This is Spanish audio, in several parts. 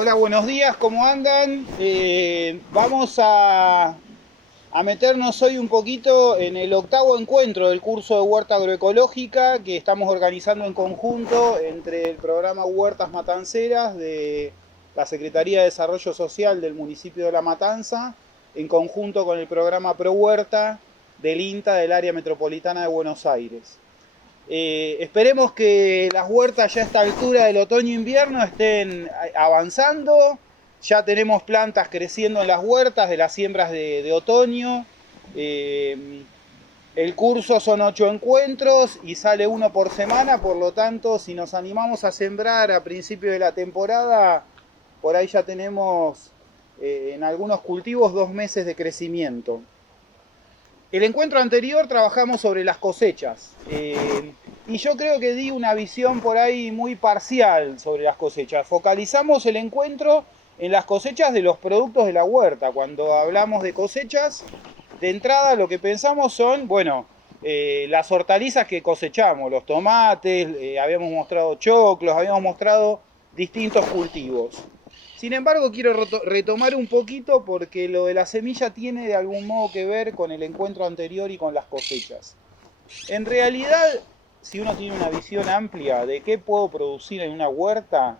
Hola, buenos días, ¿cómo andan? Vamos a meternos hoy un poquito en el octavo encuentro del curso de Huerta Agroecológica que estamos organizando en conjunto entre el programa Huertas Matanceras de la Secretaría de Desarrollo Social del municipio de La Matanza, en conjunto con el programa Pro Huerta del INTA del área metropolitana de Buenos Aires. Esperemos que las huertas ya a esta altura del otoño-invierno estén avanzando. Ya tenemos plantas creciendo en las huertas de las siembras de otoño. Eh, el curso son 8 encuentros y sale uno por semana, por lo tanto, si nos animamos a sembrar a principio de la temporada, por ahí ya tenemos en algunos cultivos 2 meses de crecimiento. El encuentro anterior trabajamos sobre las cosechas y yo creo que di una visión por ahí muy parcial sobre las cosechas. Focalizamos el encuentro en las cosechas de los productos de la huerta. Cuando hablamos de cosechas, de entrada lo que pensamos son, bueno, las hortalizas que cosechamos, los tomates, habíamos mostrado choclos, habíamos mostrado distintos cultivos. Sin embargo, quiero retomar un poquito porque lo de la semilla tiene de algún modo que ver con el encuentro anterior y con las cosechas. En realidad, si uno tiene una visión amplia de qué puedo producir en una huerta,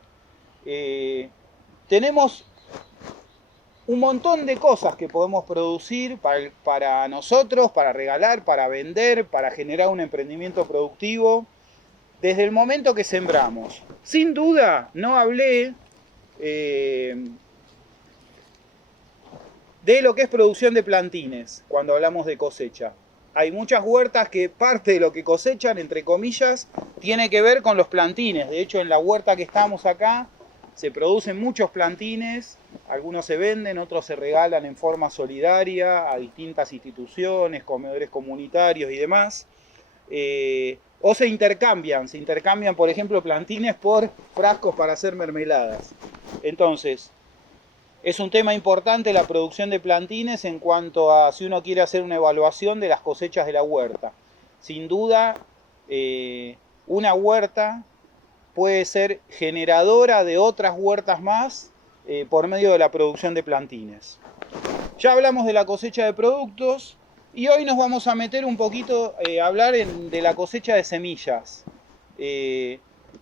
tenemos un montón de cosas que podemos producir para nosotros, para regalar, para vender, para generar un emprendimiento productivo, desde el momento que sembramos. Sin duda, no hablé de lo que es producción de plantines cuando hablamos de cosecha. Hay muchas huertas que parte de lo que cosechan, entre comillas, tiene que ver con los plantines. De hecho, en la huerta que estamos acá se producen muchos plantines, algunos se venden, otros se regalan en forma solidaria a distintas instituciones, comedores comunitarios y demás. O se intercambian, por ejemplo, plantines por frascos para hacer mermeladas. Entonces, es un tema importante la producción de plantines en cuanto a si uno quiere hacer una evaluación de las cosechas de la huerta. Sin duda, una huerta puede ser generadora de otras huertas más por medio de la producción de plantines. Ya hablamos de la cosecha de productos y hoy nos vamos a meter un poquito a hablar de la cosecha de semillas.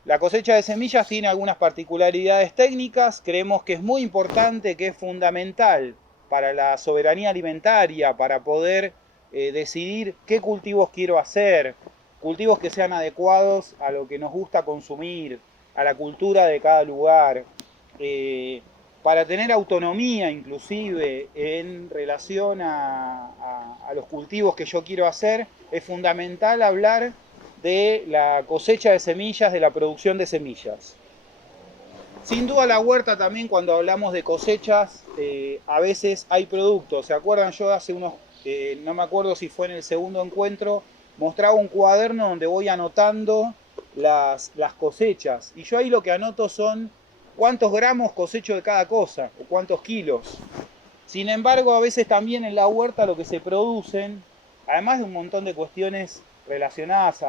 La cosecha de semillas tiene algunas particularidades técnicas, creemos que es muy importante, que es fundamental para la soberanía alimentaria, para poder decidir qué cultivos quiero hacer, cultivos que sean adecuados a lo que nos gusta consumir, a la cultura de cada lugar, para tener autonomía inclusive en relación a los cultivos que yo quiero hacer, es fundamental hablar de la cosecha de semillas, de la producción de semillas. Sin duda la huerta también, cuando hablamos de cosechas, a veces hay productos. ¿Se acuerdan? Yo hace unos, no me acuerdo si fue en el segundo encuentro, mostraba un cuaderno donde voy anotando las cosechas. Y yo ahí lo que anoto son cuántos gramos cosecho de cada cosa, o cuántos kilos. Sin embargo, a veces también en la huerta lo que se producen, además de un montón de cuestiones relacionadas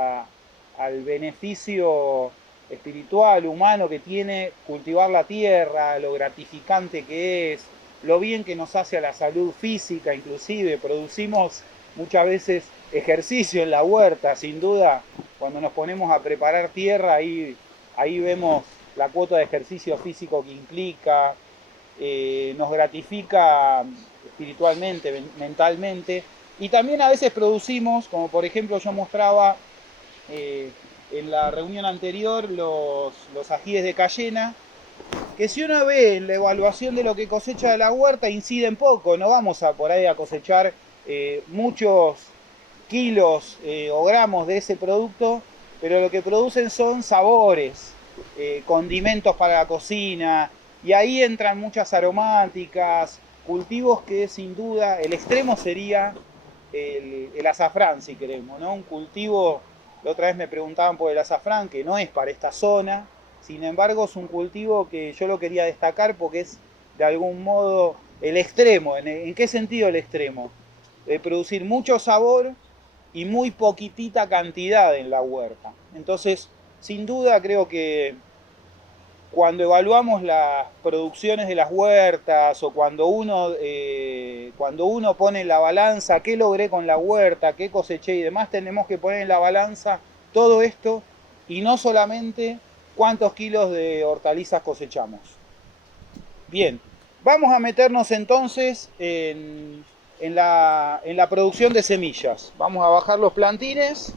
al beneficio espiritual, humano que tiene cultivar la tierra, lo gratificante que es, lo bien que nos hace a la salud física, inclusive producimos muchas veces ejercicio en la huerta, sin duda, cuando nos ponemos a preparar tierra, ahí vemos la cuota de ejercicio físico que implica, nos gratifica espiritualmente, mentalmente, y también a veces producimos, como por ejemplo yo mostraba en la reunión anterior, los ajíes de cayena, que si uno ve en la evaluación de lo que cosecha de la huerta, inciden poco, no vamos a por ahí a cosechar muchos kilos o gramos de ese producto, pero lo que producen son sabores, condimentos para la cocina, y ahí entran muchas aromáticas, cultivos que sin duda el extremo sería el azafrán, si queremos, ¿no? Un cultivo, la otra vez me preguntaban por el azafrán, que no es para esta zona, sin embargo es un cultivo que yo lo quería destacar porque es de algún modo el extremo. ¿En qué sentido el extremo? De producir mucho sabor y muy poquitita cantidad en la huerta. Entonces, sin duda creo que cuando evaluamos las producciones de las huertas o cuando uno pone en la balanza qué logré con la huerta, qué coseché y demás, tenemos que poner en la balanza todo esto y no solamente cuántos kilos de hortalizas cosechamos. Bien, vamos a meternos entonces en la producción de semillas. Vamos a bajar los plantines.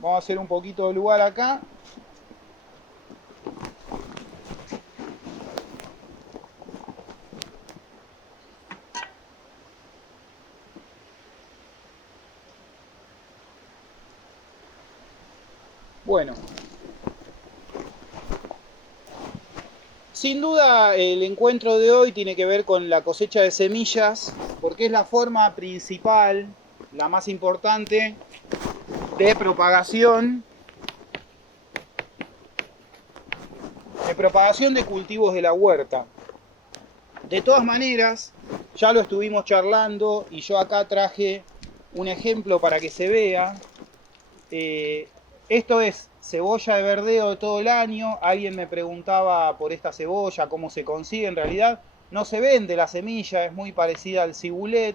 Vamos a hacer un poquito de lugar acá. Bueno, sin duda el encuentro de hoy tiene que ver con la cosecha de semillas, porque es la forma principal, la más importante, de propagación de cultivos de la huerta. De todas maneras, ya lo estuvimos charlando y yo acá traje un ejemplo para que se vea. Esto es cebolla de verdeo todo el año. Alguien me preguntaba por esta cebolla, cómo se consigue. En realidad no se vende la semilla, es muy parecida al cibulet.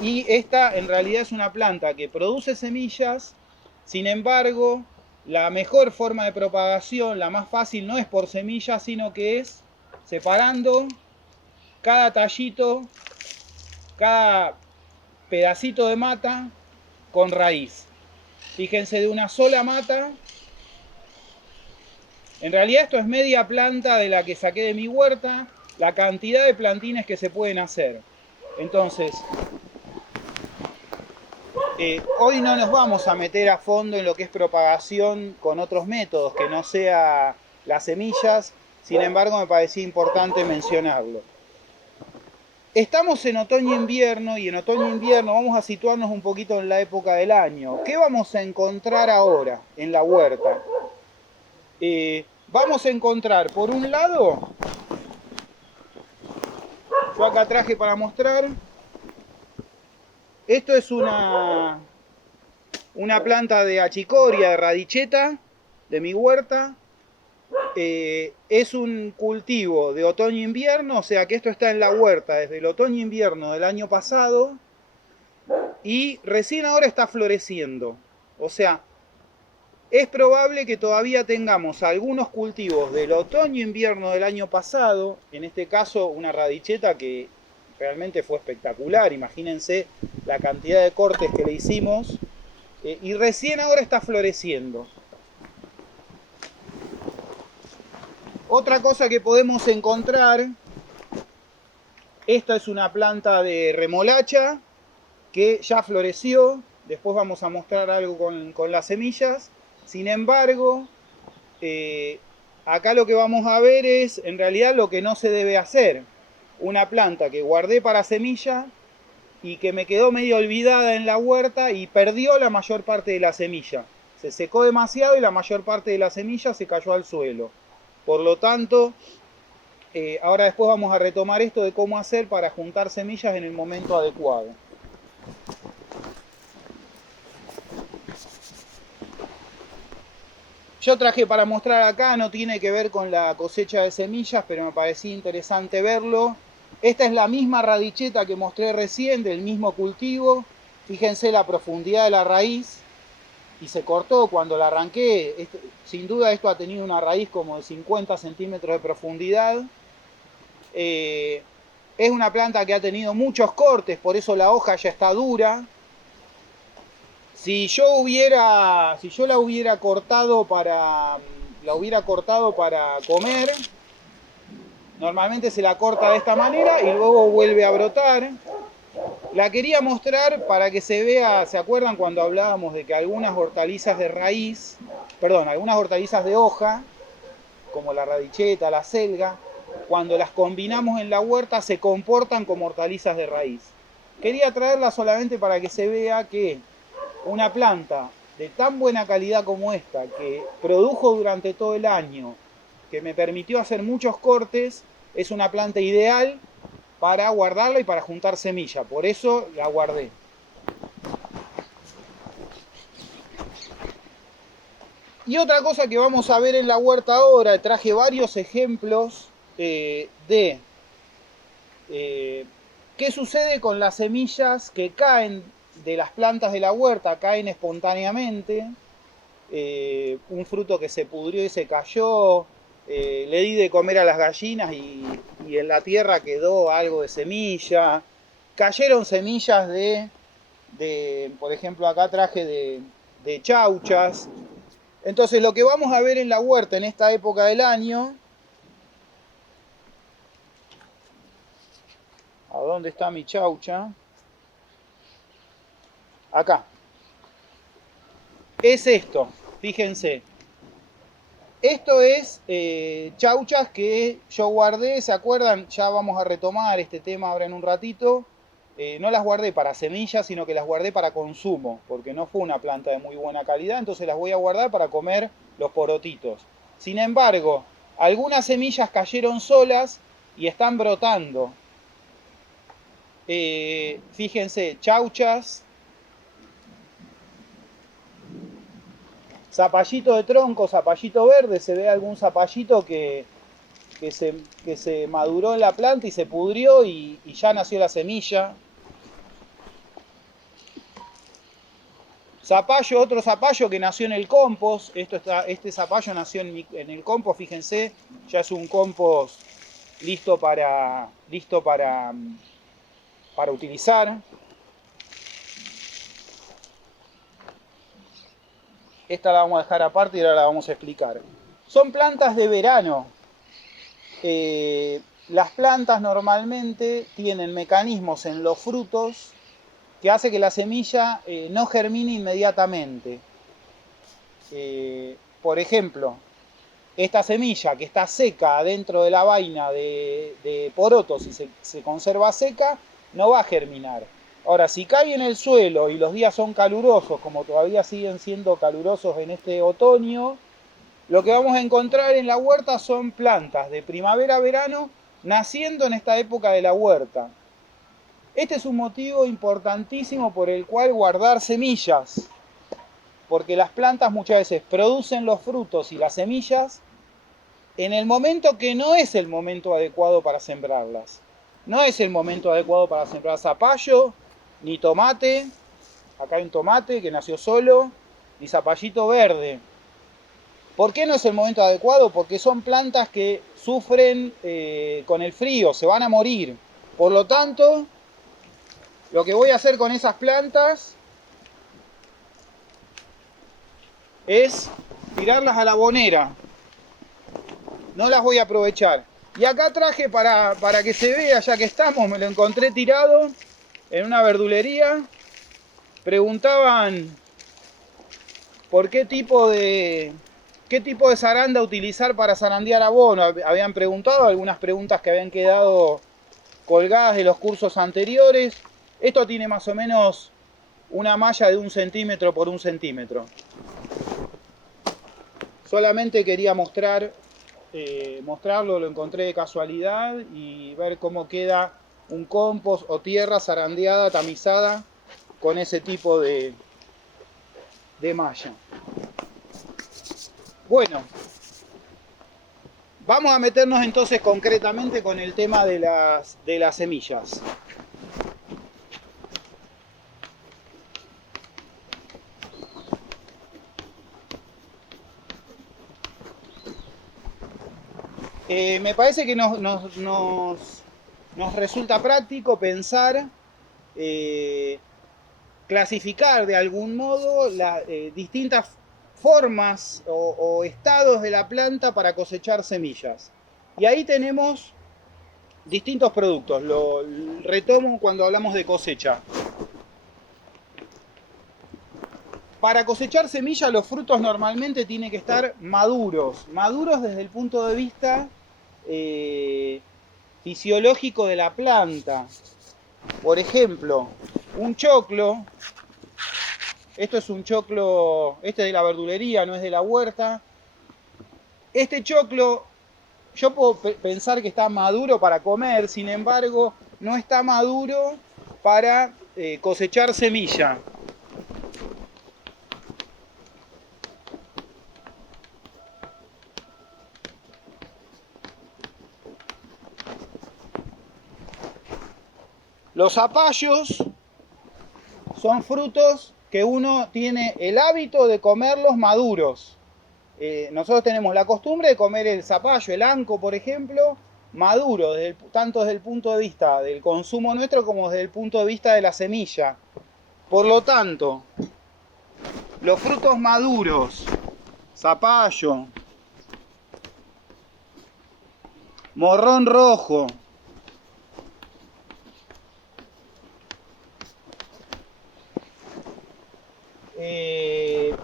Y esta en realidad es una planta que produce semillas. Sin embargo, la mejor forma de propagación, la más fácil, no es por semillas, sino que es separando cada tallito, cada pedacito de mata con raíz. Fíjense, de una sola mata. En realidad esto es media planta de la que saqué de mi huerta, la cantidad de plantines que se pueden hacer. Entonces, hoy no nos vamos a meter a fondo en lo que es propagación con otros métodos, que no sea las semillas, sin embargo me parecía importante mencionarlo. Estamos en otoño-invierno y en otoño-invierno vamos a situarnos un poquito en la época del año. ¿Qué vamos a encontrar ahora en la huerta? Vamos a encontrar, por un lado, yo acá traje para mostrar, esto es una planta de achicoria, de radicheta, de mi huerta. Es un cultivo de otoño-invierno, o sea que esto está en la huerta desde el otoño-invierno del año pasado y recién ahora está floreciendo. O sea, es probable que todavía tengamos algunos cultivos del otoño-invierno del año pasado, en este caso una radicheta que realmente fue espectacular, imagínense la cantidad de cortes que le hicimos, y recién ahora está floreciendo. Otra cosa que podemos encontrar, esta es una planta de remolacha que ya floreció, después vamos a mostrar algo con las semillas. Sin embargo, acá lo que vamos a ver es en realidad lo que no se debe hacer. Una planta que guardé para semilla y que me quedó medio olvidada en la huerta y perdió la mayor parte de la semilla. Se secó demasiado y la mayor parte de la semilla se cayó al suelo. Por lo tanto, ahora después vamos a retomar esto de cómo hacer para juntar semillas en el momento adecuado. Yo traje para mostrar acá, no tiene que ver con la cosecha de semillas, pero me parecía interesante verlo. Esta es la misma radicheta que mostré recién, del mismo cultivo. Fíjense la profundidad de la raíz. Y se cortó cuando la arranqué. Sin duda esto ha tenido una raíz como de 50 centímetros de profundidad. Es una planta que ha tenido muchos cortes, por eso la hoja ya está dura. Si yo la hubiera cortado para comer, normalmente se la corta de esta manera y luego vuelve a brotar. La quería mostrar para que se vea, ¿se acuerdan cuando hablábamos de que algunas hortalizas de raíz, algunas hortalizas de hoja, como la radicheta, la selga, cuando las combinamos en la huerta se comportan como hortalizas de raíz? Quería traerla solamente para que se vea que una planta de tan buena calidad como esta, que produjo durante todo el año, que me permitió hacer muchos cortes, es una planta ideal para guardarla y para juntar semilla. Por eso la guardé. Y otra cosa que vamos a ver en la huerta ahora, traje varios ejemplos de qué sucede con las semillas que caen de las plantas de la huerta, caen espontáneamente. Un fruto que se pudrió y se cayó, le di de comer a las gallinas y en la tierra quedó algo de semilla. Cayeron semillas por ejemplo, acá traje de chauchas. Entonces lo que vamos a ver en la huerta en esta época del año, ¿a dónde está mi chaucha? Acá. Es esto, fíjense. Esto es chauchas que yo guardé, ¿se acuerdan? Ya vamos a retomar este tema ahora en un ratito. No las guardé para semillas, sino que las guardé para consumo, porque no fue una planta de muy buena calidad, entonces las voy a guardar para comer los porotitos. Sin embargo, algunas semillas cayeron solas y están brotando. Fíjense, chauchas, zapallito de tronco, zapallito verde, se ve algún zapallito que se maduró en la planta y se pudrió y ya nació la semilla. Zapallo, otro zapallo que nació en el compost. Este zapallo nació en el compost, fíjense, ya es un compost listo para utilizar. Esta la vamos a dejar aparte y ahora la vamos a explicar. Son plantas de verano. Las plantas normalmente tienen mecanismos en los frutos que hace que la semilla no germine inmediatamente. Por ejemplo, esta semilla que está seca dentro de la vaina de porotos y se conserva seca, no va a germinar. Ahora, si cae en el suelo y los días son calurosos, como todavía siguen siendo calurosos en este otoño, lo que vamos a encontrar en la huerta son plantas de primavera a verano naciendo en esta época de la huerta. Este es un motivo importantísimo por el cual guardar semillas, porque las plantas muchas veces producen los frutos y las semillas en el momento que no es el momento adecuado para sembrarlas. No es el momento adecuado para sembrar zapallo, ni tomate, acá hay un tomate que nació solo, ni zapallito verde. ¿Por qué no es el momento adecuado? Porque son plantas que sufren con el frío, se van a morir. Por lo tanto, lo que voy a hacer con esas plantas es tirarlas a la bonera. No las voy a aprovechar. Y acá traje para que se vea, ya que estamos, me lo encontré tirado en una verdulería. Preguntaban por qué tipo de zaranda utilizar para zarandear abono. Habían preguntado algunas preguntas que habían quedado colgadas de los cursos anteriores. Esto tiene más o menos una malla de 1 centímetro por 1 centímetro. Solamente quería mostrarlo, lo encontré de casualidad y ver cómo queda un compost o tierra zarandeada, tamizada con ese tipo de malla. Bueno, vamos a meternos entonces concretamente con el tema de las semillas. Me parece que nos resulta práctico pensar, clasificar de algún modo las distintas formas o estados de la planta para cosechar semillas. Y ahí tenemos distintos productos. Lo retomo cuando hablamos de cosecha. Para cosechar semillas los frutos normalmente tienen que estar maduros. Maduros desde el punto de vista fisiológico de la planta. Por ejemplo, un choclo. Esto es un choclo, este es de la verdulería, no es de la huerta. Este choclo, yo puedo pensar que está maduro para comer, sin embargo, no está maduro para cosechar semilla. Los zapallos son frutos que uno tiene el hábito de comerlos maduros. Nosotros tenemos la costumbre de comer el zapallo, el anco, por ejemplo, maduro, tanto desde el punto de vista del consumo nuestro como desde el punto de vista de la semilla. Por lo tanto, los frutos maduros, zapallo, morrón rojo,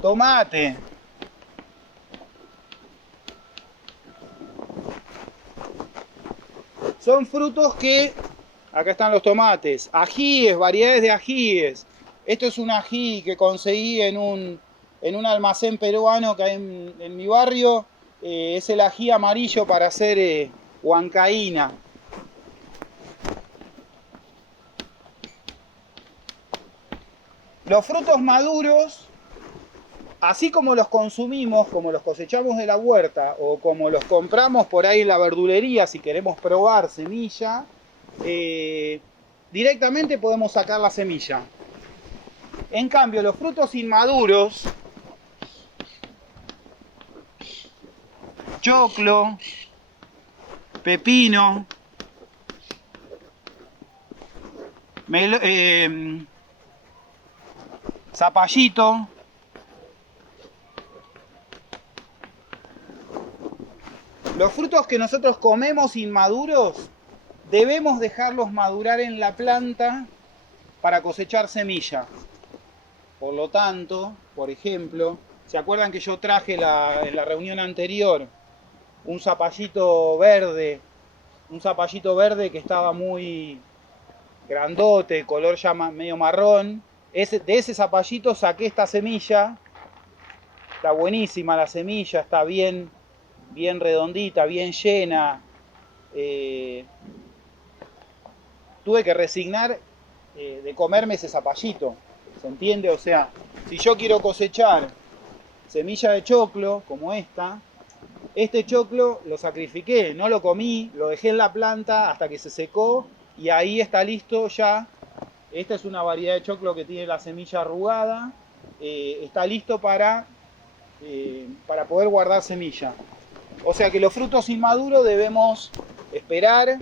tomate, son frutos que, acá están los tomates, ajíes, variedades de ajíes. Esto es un ají que conseguí en un almacén peruano que hay en mi barrio. Es el ají amarillo para hacer huancaína. Los frutos maduros, así como los consumimos, como los cosechamos de la huerta o como los compramos por ahí en la verdulería si queremos probar semilla, directamente podemos sacar la semilla. En cambio, los frutos inmaduros, choclo, pepino, zapallito, los frutos que nosotros comemos inmaduros debemos dejarlos madurar en la planta para cosechar semilla. Por lo tanto, por ejemplo, ¿se acuerdan que yo traje en la reunión anterior un zapallito verde que estaba muy grandote, color ya medio marrón? De ese zapallito saqué esta semilla. Está buenísima la semilla, está bien redondita, bien llena. Tuve que resignar de comerme ese zapallito, ¿se entiende? O sea, si yo quiero cosechar semilla de choclo, como este choclo lo sacrifiqué, no lo comí, lo dejé en la planta hasta que se secó y ahí está listo ya. Esta es una variedad de choclo que tiene la semilla arrugada, está listo para poder guardar semilla. O sea que los frutos inmaduros debemos esperar,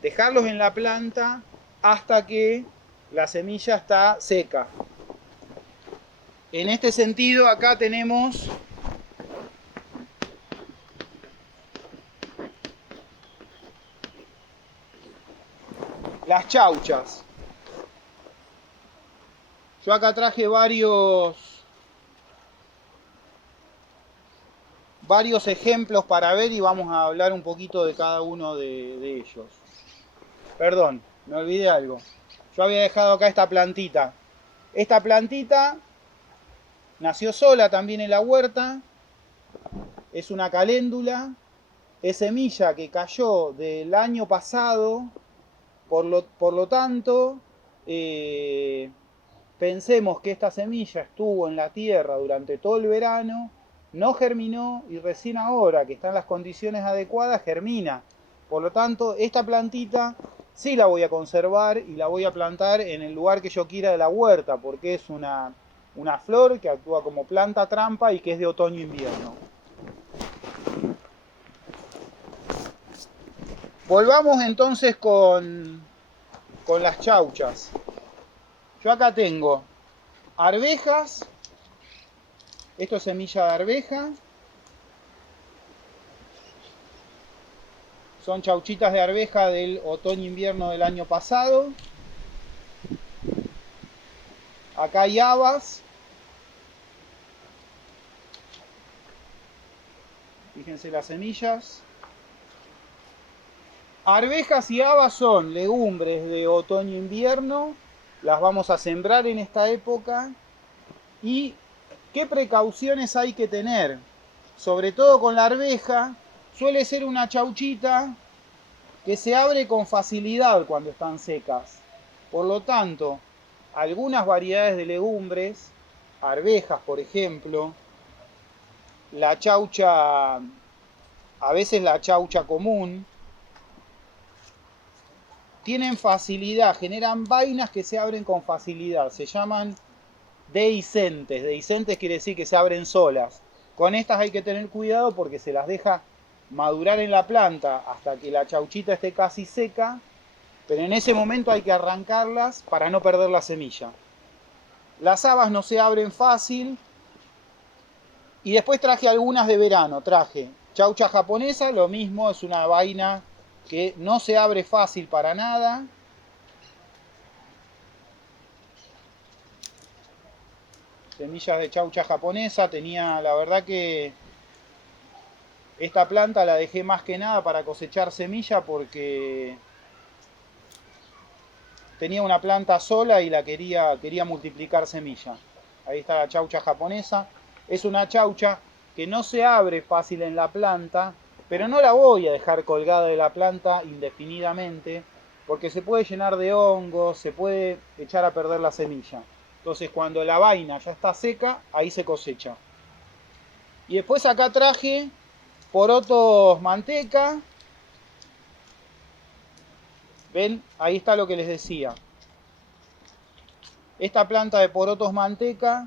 dejarlos en la planta hasta que la semilla está seca. En este sentido, acá tenemos las chauchas. Yo acá traje varios ejemplos para ver y vamos a hablar un poquito de cada uno de ellos. Perdón, me olvidé algo. Yo había dejado acá esta plantita. Esta plantita nació sola también en la huerta. Es una caléndula. Es semilla que cayó del año pasado. Por lo tanto, pensemos que esta semilla estuvo en la tierra durante todo el verano, no germinó y recién ahora que están las condiciones adecuadas germina. Por lo tanto, esta plantita sí la voy a conservar y la voy a plantar en el lugar que yo quiera de la huerta, porque es una flor que actúa como planta trampa y que es de otoño-invierno. Volvamos entonces con las chauchas. Yo acá tengo arvejas. Esto es semilla de arveja. Son chauchitas de arveja del otoño-invierno del año pasado. Acá hay habas. Fíjense las semillas. Arvejas y habas son legumbres de otoño-invierno. Las vamos a sembrar en esta época. ¿Y qué precauciones hay que tener? Sobre todo con la arveja, suele ser una chauchita que se abre con facilidad cuando están secas. Por lo tanto, algunas variedades de legumbres, arvejas por ejemplo, la chaucha, a veces la chaucha común, tienen facilidad, generan vainas que se abren con facilidad, se llaman dehiscentes. Dehiscentes quiere decir que se abren solas. Con estas hay que tener cuidado porque se las deja madurar en la planta hasta que la chauchita esté casi seca, pero en ese momento hay que arrancarlas para no perder la semilla. Las habas no se abren fácil. Y después traje algunas de verano, traje chaucha japonesa, lo mismo, es una vaina que no se abre fácil para nada. Semillas de chaucha japonesa, tenía, la verdad que esta planta la dejé más que nada para cosechar semilla porque tenía una planta sola y la quería multiplicar semilla. Ahí está la chaucha japonesa. Es una chaucha que no se abre fácil en la planta, pero no la voy a dejar colgada de la planta indefinidamente, porque se puede llenar de hongos, se puede echar a perder la semilla. Entonces cuando la vaina ya está seca, ahí se cosecha. Y después acá traje porotos manteca. ¿Ven? Ahí está lo que les decía. Esta planta de porotos manteca,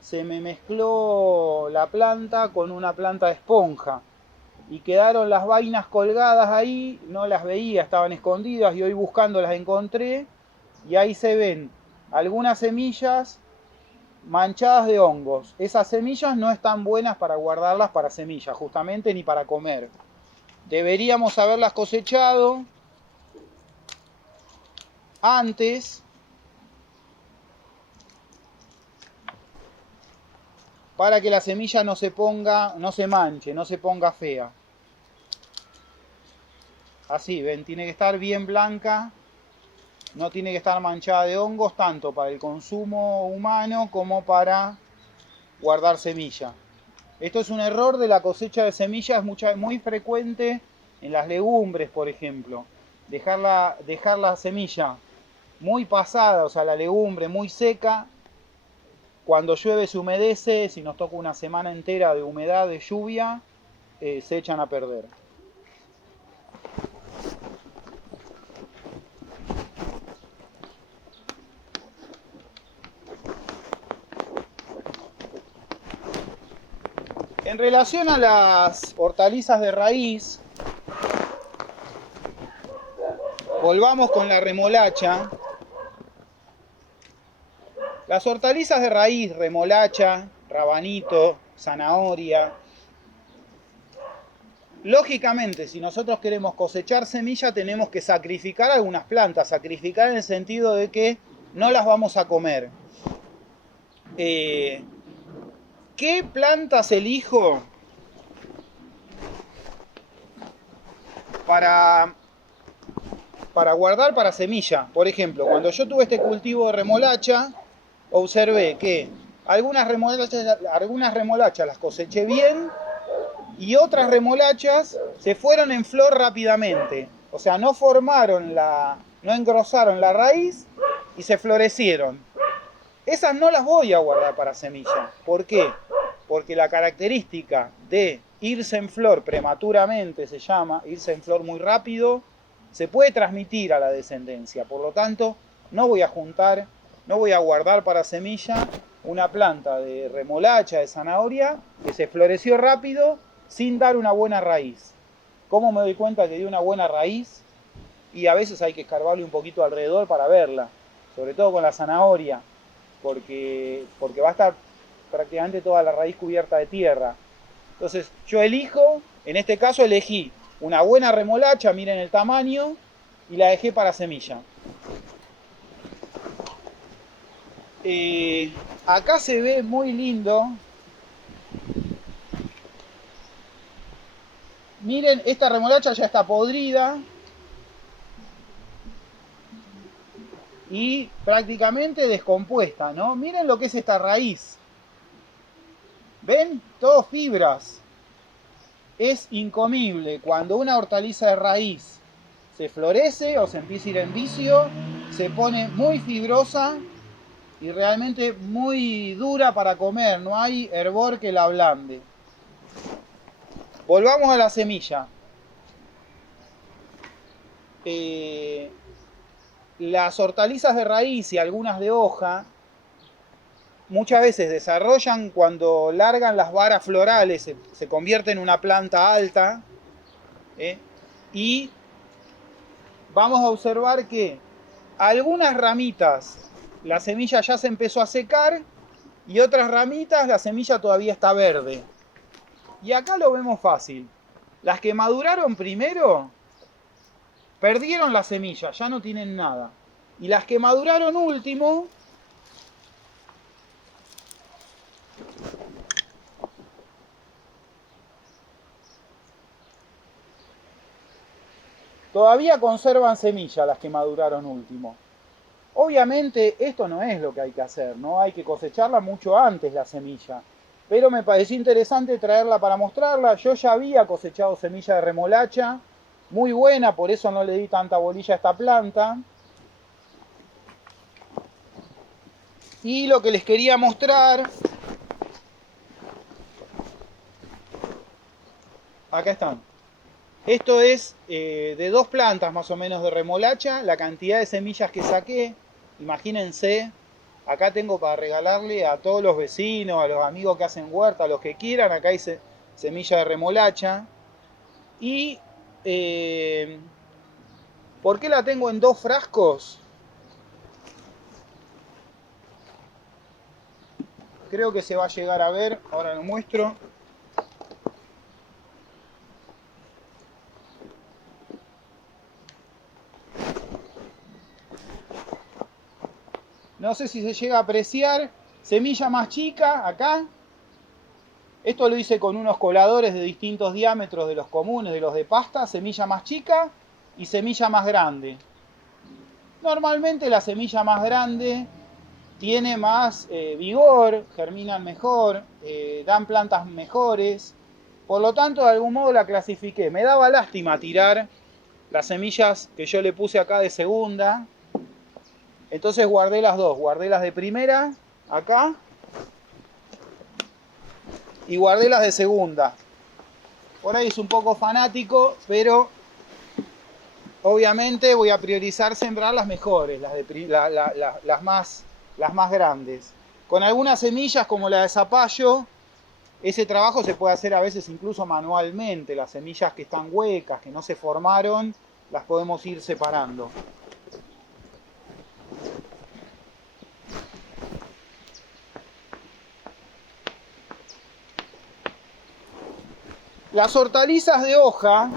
se me mezcló la planta con una planta de esponja y quedaron las vainas colgadas ahí, no las veía, estaban escondidas y hoy buscando las encontré y ahí se ven algunas semillas manchadas de hongos. Esas semillas no están buenas para guardarlas para semillas, justamente, ni para comer. Deberíamos haberlas cosechado antes para que la semilla no se ponga, no se manche, no se ponga fea. Así, ven, tiene que estar bien blanca, no tiene que estar manchada de hongos, tanto para el consumo humano como para guardar semilla. Esto es un error de la cosecha de semillas, muy frecuente en las legumbres, por ejemplo. Dejar la semilla muy pasada, o sea, la legumbre muy seca. Cuando llueve se humedece, si nos toca una semana entera de humedad, de lluvia, se echan a perder. En relación a las hortalizas de raíz, volvamos con la remolacha. Las hortalizas de raíz, remolacha, rabanito, zanahoria. Lógicamente, si nosotros queremos cosechar semilla, tenemos que sacrificar algunas plantas. Sacrificar en el sentido de que no las vamos a comer. ¿Qué plantas elijo para guardar para semilla? Por ejemplo, cuando yo tuve este cultivo de remolacha, observé que algunas remolachas las coseché bien y otras remolachas se fueron en flor rápidamente. O sea, no engrosaron la raíz y se florecieron. Esas no las voy a guardar para semilla. ¿Por qué? Porque la característica de irse en flor prematuramente, se llama, irse en flor muy rápido, se puede transmitir a la descendencia. Por lo tanto, no voy a guardar para semilla una planta de remolacha, de zanahoria, que se floreció rápido sin dar una buena raíz. ¿Cómo me doy cuenta que dio una buena raíz? Y a veces hay que escarbarle un poquito alrededor para verla, sobre todo con la zanahoria, porque va a estar prácticamente toda la raíz cubierta de tierra. Entonces yo elijo, en este caso elegí una buena remolacha, miren el tamaño, y la dejé para semilla. Acá se ve muy lindo. Miren, esta remolacha ya está podrida y prácticamente descompuesta, ¿no? Miren lo que es esta raíz. ¿Ven? Todo fibras. Es incomible. Cuando una hortaliza de raíz se florece o se empieza a ir en vicio, se pone muy fibrosa y realmente muy dura para comer. No hay hervor que la ablande. Volvamos a la semilla. las hortalizas de raíz y algunas de hoja muchas veces desarrollan cuando largan las varas florales, se convierte en una planta alta, y vamos a observar que algunas ramitas la semilla ya se empezó a secar y otras ramitas la semilla todavía está verde. Y acá lo vemos fácil. Las que maduraron primero perdieron la semilla, ya no tienen nada. Y las que maduraron último todavía conservan semilla, las que maduraron último. Obviamente esto no es lo que hay que hacer, ¿no? Hay que cosecharla mucho antes la semilla. Pero me pareció interesante traerla para mostrarla. Yo ya había cosechado semilla de remolacha, muy buena, por eso no le di tanta bolilla a esta planta. Y lo que les quería mostrar, acá están. Esto es de 2 plantas más o menos de remolacha, la cantidad de semillas que saqué, imagínense, acá tengo para regalarle a todos los vecinos, a los amigos que hacen huerta, a los que quieran, acá hay semilla de remolacha. Y ¿por qué la tengo en 2 frascos? Creo que se va a llegar a ver, ahora lo muestro. No sé si se llega a apreciar, semilla más chica acá. Esto lo hice con unos coladores de distintos diámetros de los comunes, de los de pasta, semilla más chica y semilla más grande. Normalmente la semilla más grande tiene más vigor, germinan mejor, dan plantas mejores. Por lo tanto, de algún modo la clasifiqué. Me daba lástima tirar las semillas que yo le puse acá de segunda. Entonces guardé las dos, guardé las de primera, acá, y guardé las de segunda. Por ahí es un poco fanático, pero obviamente voy a priorizar sembrar las mejores, las más grandes. Con algunas semillas como la de zapallo, ese trabajo se puede hacer a veces incluso manualmente. Las semillas que están huecas, que no se formaron, las podemos ir separando. Las hortalizas de hoja,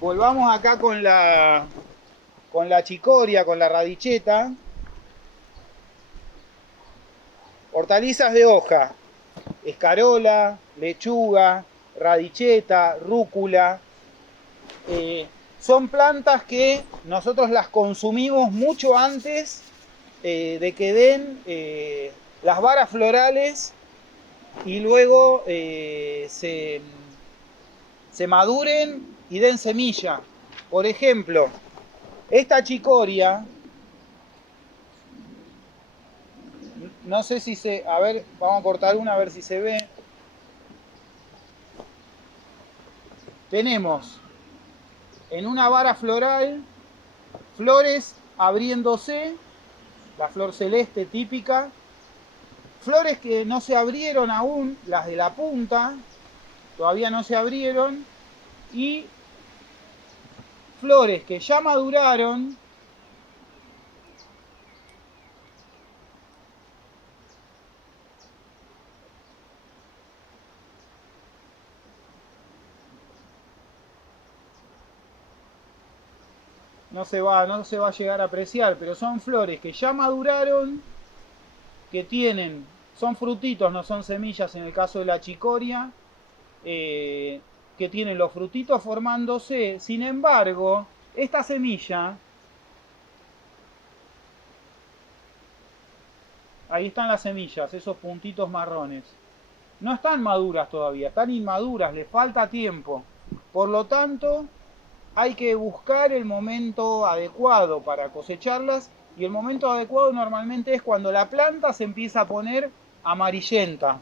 volvamos acá con la chicoria, con la radicheta. Hortalizas de hoja, escarola, lechuga, radicheta, rúcula. Son plantas que nosotros las consumimos mucho antes de que den las varas florales y luego se maduren y den semilla. Por ejemplo, esta chicoria, no sé si se... A ver, vamos a cortar una a ver si se ve. Tenemos en una vara floral flores abriéndose, la flor celeste típica, flores que no se abrieron aún, las de la punta, todavía no se abrieron, y flores que ya maduraron, no se va a llegar a apreciar, pero son flores que ya maduraron, que tienen, son frutitos, no son semillas en el caso de la chicoria, que tienen los frutitos formándose. Sin embargo, esta semilla, ahí están las semillas, esos puntitos marrones, no están maduras todavía, están inmaduras, les falta tiempo. Por lo tanto, hay que buscar el momento adecuado para cosecharlas, y el momento adecuado normalmente es cuando la planta se empieza a poner amarillenta.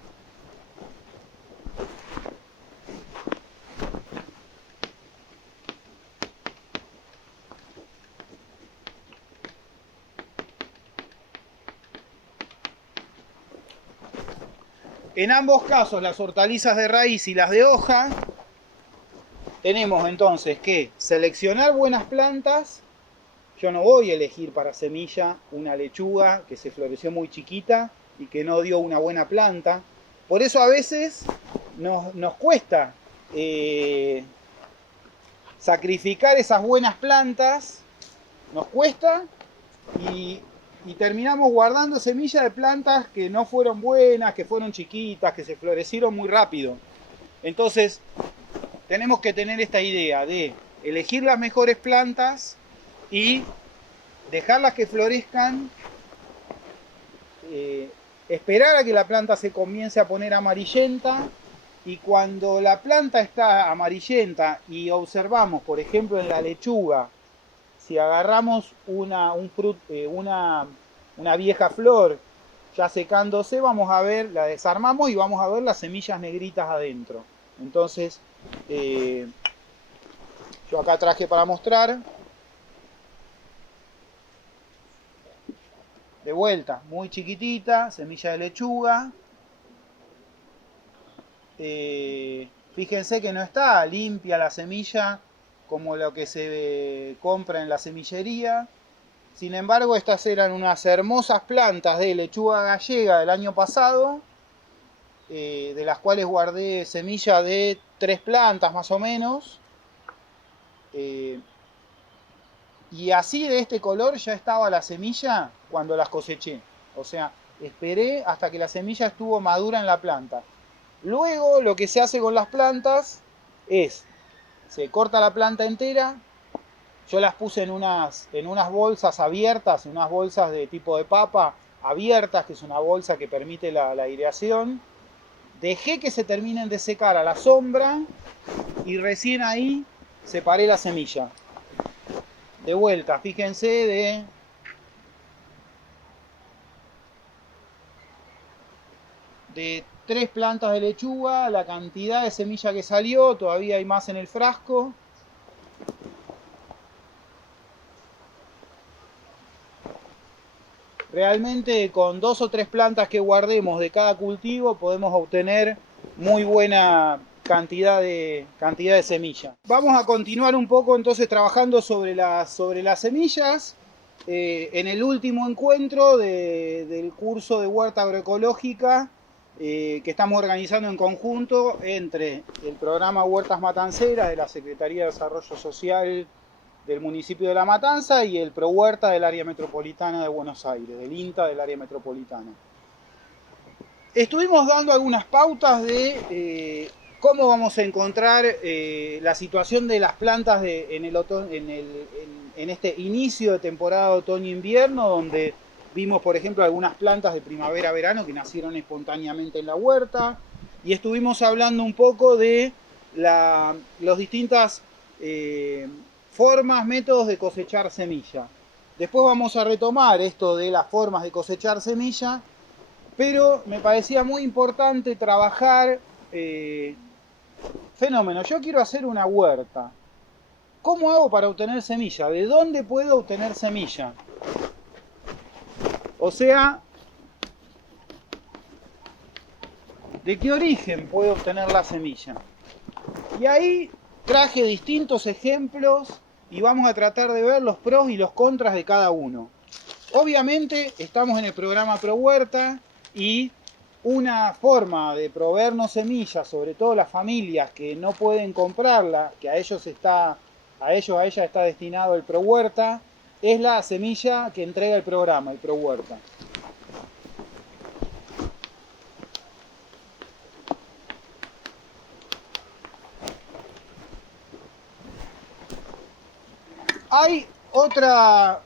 En ambos casos, las hortalizas de raíz y las de hoja, tenemos entonces que seleccionar buenas plantas. Yo no voy a elegir para semilla una lechuga que se floreció muy chiquita y que no dio una buena planta. Por eso a veces nos cuesta sacrificar esas buenas plantas, nos cuesta y terminamos guardando semillas de plantas que no fueron buenas, que fueron chiquitas, que se florecieron muy rápido. Entonces, tenemos que tener esta idea de elegir las mejores plantas y dejarlas que florezcan, esperar a que la planta se comience a poner amarillenta, y cuando la planta está amarillenta y observamos, por ejemplo, en la lechuga, si agarramos una vieja flor ya secándose, vamos a ver, la desarmamos y vamos a ver las semillas negritas adentro. Entonces, yo acá traje para mostrar. De vuelta, muy chiquitita, semilla de lechuga. Fíjense que no está limpia la semilla como lo que se compra en la semillería. Sin embargo, estas eran unas hermosas plantas de lechuga gallega del año pasado, de las cuales guardé semilla de 3 plantas más o menos. Y así de este color ya estaba la semilla cuando las coseché. O sea, esperé hasta que la semilla estuvo madura en la planta. Luego lo que se hace con las plantas es, se corta la planta entera. Yo las puse en unas bolsas abiertas, en unas bolsas de tipo de papa abiertas, que es una bolsa que permite la aireación. Dejé que se terminen de secar a la sombra y recién ahí separé la semilla. De vuelta, fíjense de 3 plantas de lechuga, la cantidad de semilla que salió, todavía hay más en el frasco. Realmente con 2 o 3 plantas que guardemos de cada cultivo podemos obtener muy buena cantidad de semilla. Vamos a continuar un poco entonces trabajando sobre las semillas. En el último encuentro del curso de huerta agroecológica que estamos organizando en conjunto entre el programa Huertas Matanceras de la Secretaría de Desarrollo Social del municipio de La Matanza y el ProHuerta del área metropolitana de Buenos Aires, del INTA del área metropolitana. Estuvimos dando algunas pautas de cómo vamos a encontrar la situación de las plantas en este inicio de temporada de otoño-invierno, donde vimos, por ejemplo, algunas plantas de primavera-verano que nacieron espontáneamente en la huerta, y estuvimos hablando un poco de las distintas formas, métodos de cosechar semilla. Después vamos a retomar esto de las formas de cosechar semilla, pero me parecía muy importante trabajar fenómeno. Yo quiero hacer una huerta. ¿Cómo hago para obtener semilla? ¿De dónde puedo obtener semilla? O sea, ¿de qué origen puedo obtener la semilla? Y ahí traje distintos ejemplos y vamos a tratar de ver los pros y los contras de cada uno. Obviamente estamos en el programa ProHuerta y una forma de proveernos semillas, sobre todo las familias que no pueden comprarla, que a ella está destinado el ProHuerta, es la semilla que entrega el programa, el ProHuerta. Hay otra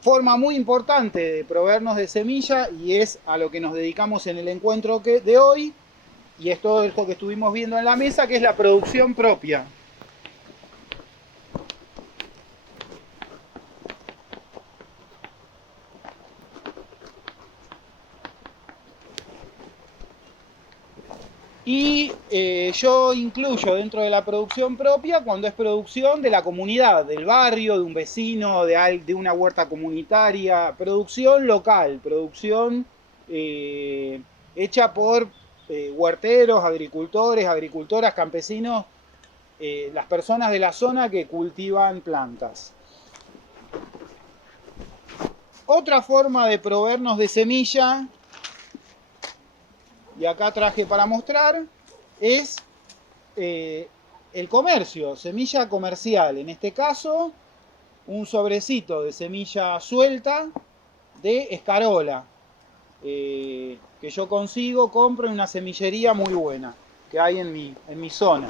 forma muy importante de proveernos de semilla y es a lo que nos dedicamos en el encuentro de hoy, y es todo esto que estuvimos viendo en la mesa, que es la producción propia. Y yo incluyo dentro de la producción propia cuando es producción de la comunidad, del barrio, de un vecino, de una huerta comunitaria, producción local, producción hecha por huerteros, agricultores, agricultoras, campesinos, las personas de la zona que cultivan plantas. Otra forma de proveernos de semilla, y acá traje para mostrar, es el comercio, semilla comercial. En este caso, un sobrecito de semilla suelta de escarola, que yo consigo, compro en una semillería muy buena que hay en mi zona.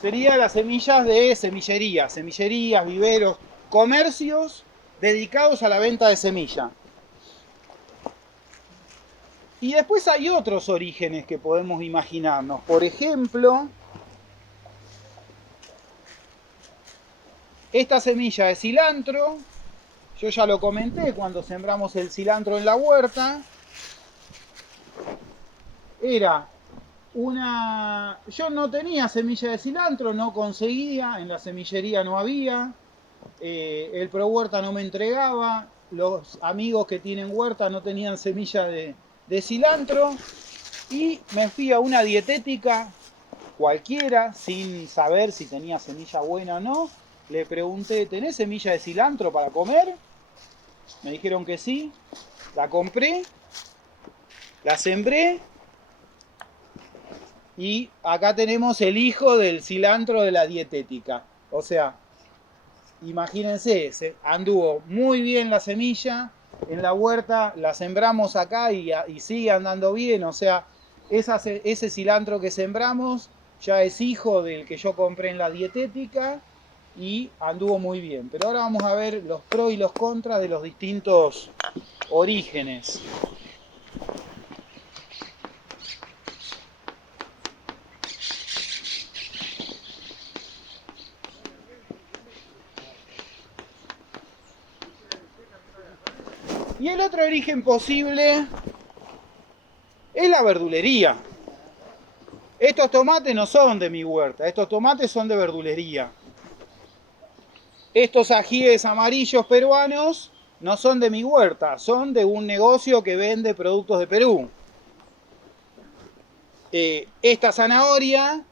Serían las semillas de semillerías, viveros, comercios dedicados a la venta de semilla. Y después hay otros orígenes que podemos imaginarnos. Por ejemplo, esta semilla de cilantro, yo ya lo comenté cuando sembramos el cilantro en la huerta, era una... Yo no tenía semilla de cilantro, no conseguía, en la semillería no había, el Pro Huerta no me entregaba, los amigos que tienen huerta no tenían semilla de cilantro, y me fui a una dietética cualquiera, sin saber si tenía semilla buena o no. Le pregunté, ¿tenés semilla de cilantro para comer? Me dijeron que sí, la compré, la sembré, y acá tenemos el hijo del cilantro de la dietética. O sea, imagínense, anduvo muy bien la semilla en la huerta, la sembramos acá y sigue andando bien. O sea, ese cilantro que sembramos ya es hijo del que yo compré en la dietética y anduvo muy bien. Pero ahora vamos a ver los pros y los contras de los distintos orígenes. Y el otro origen posible es la verdulería. Estos tomates no son de mi huerta, estos tomates son de verdulería. Estos ajíes amarillos peruanos no son de mi huerta, son de un negocio que vende productos de Perú. Esta zanahoria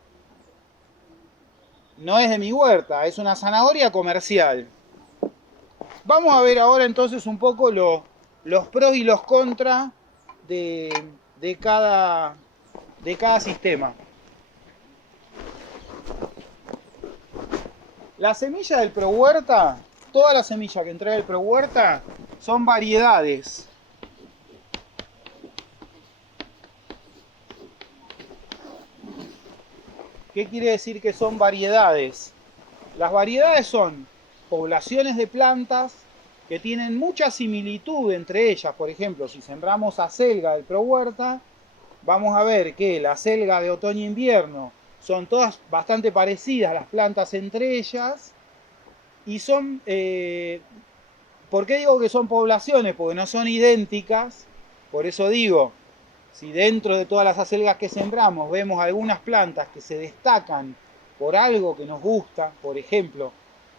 no es de mi huerta, es una zanahoria comercial. Vamos a ver ahora entonces un poco los pros y los contras de cada sistema. La semilla del Pro Huerta, toda la semilla que entrega el Pro Huerta son variedades. ¿Qué quiere decir que son variedades? Las variedades son poblaciones de plantas que tienen mucha similitud entre ellas. Por ejemplo, si sembramos acelga del Pro Huerta, vamos a ver que la acelga de otoño-invierno son todas bastante parecidas las plantas entre ellas. Y son... ¿por qué digo que son poblaciones? Porque no son idénticas. Por eso digo, si dentro de todas las acelgas que sembramos vemos algunas plantas que se destacan por algo que nos gusta, por ejemplo,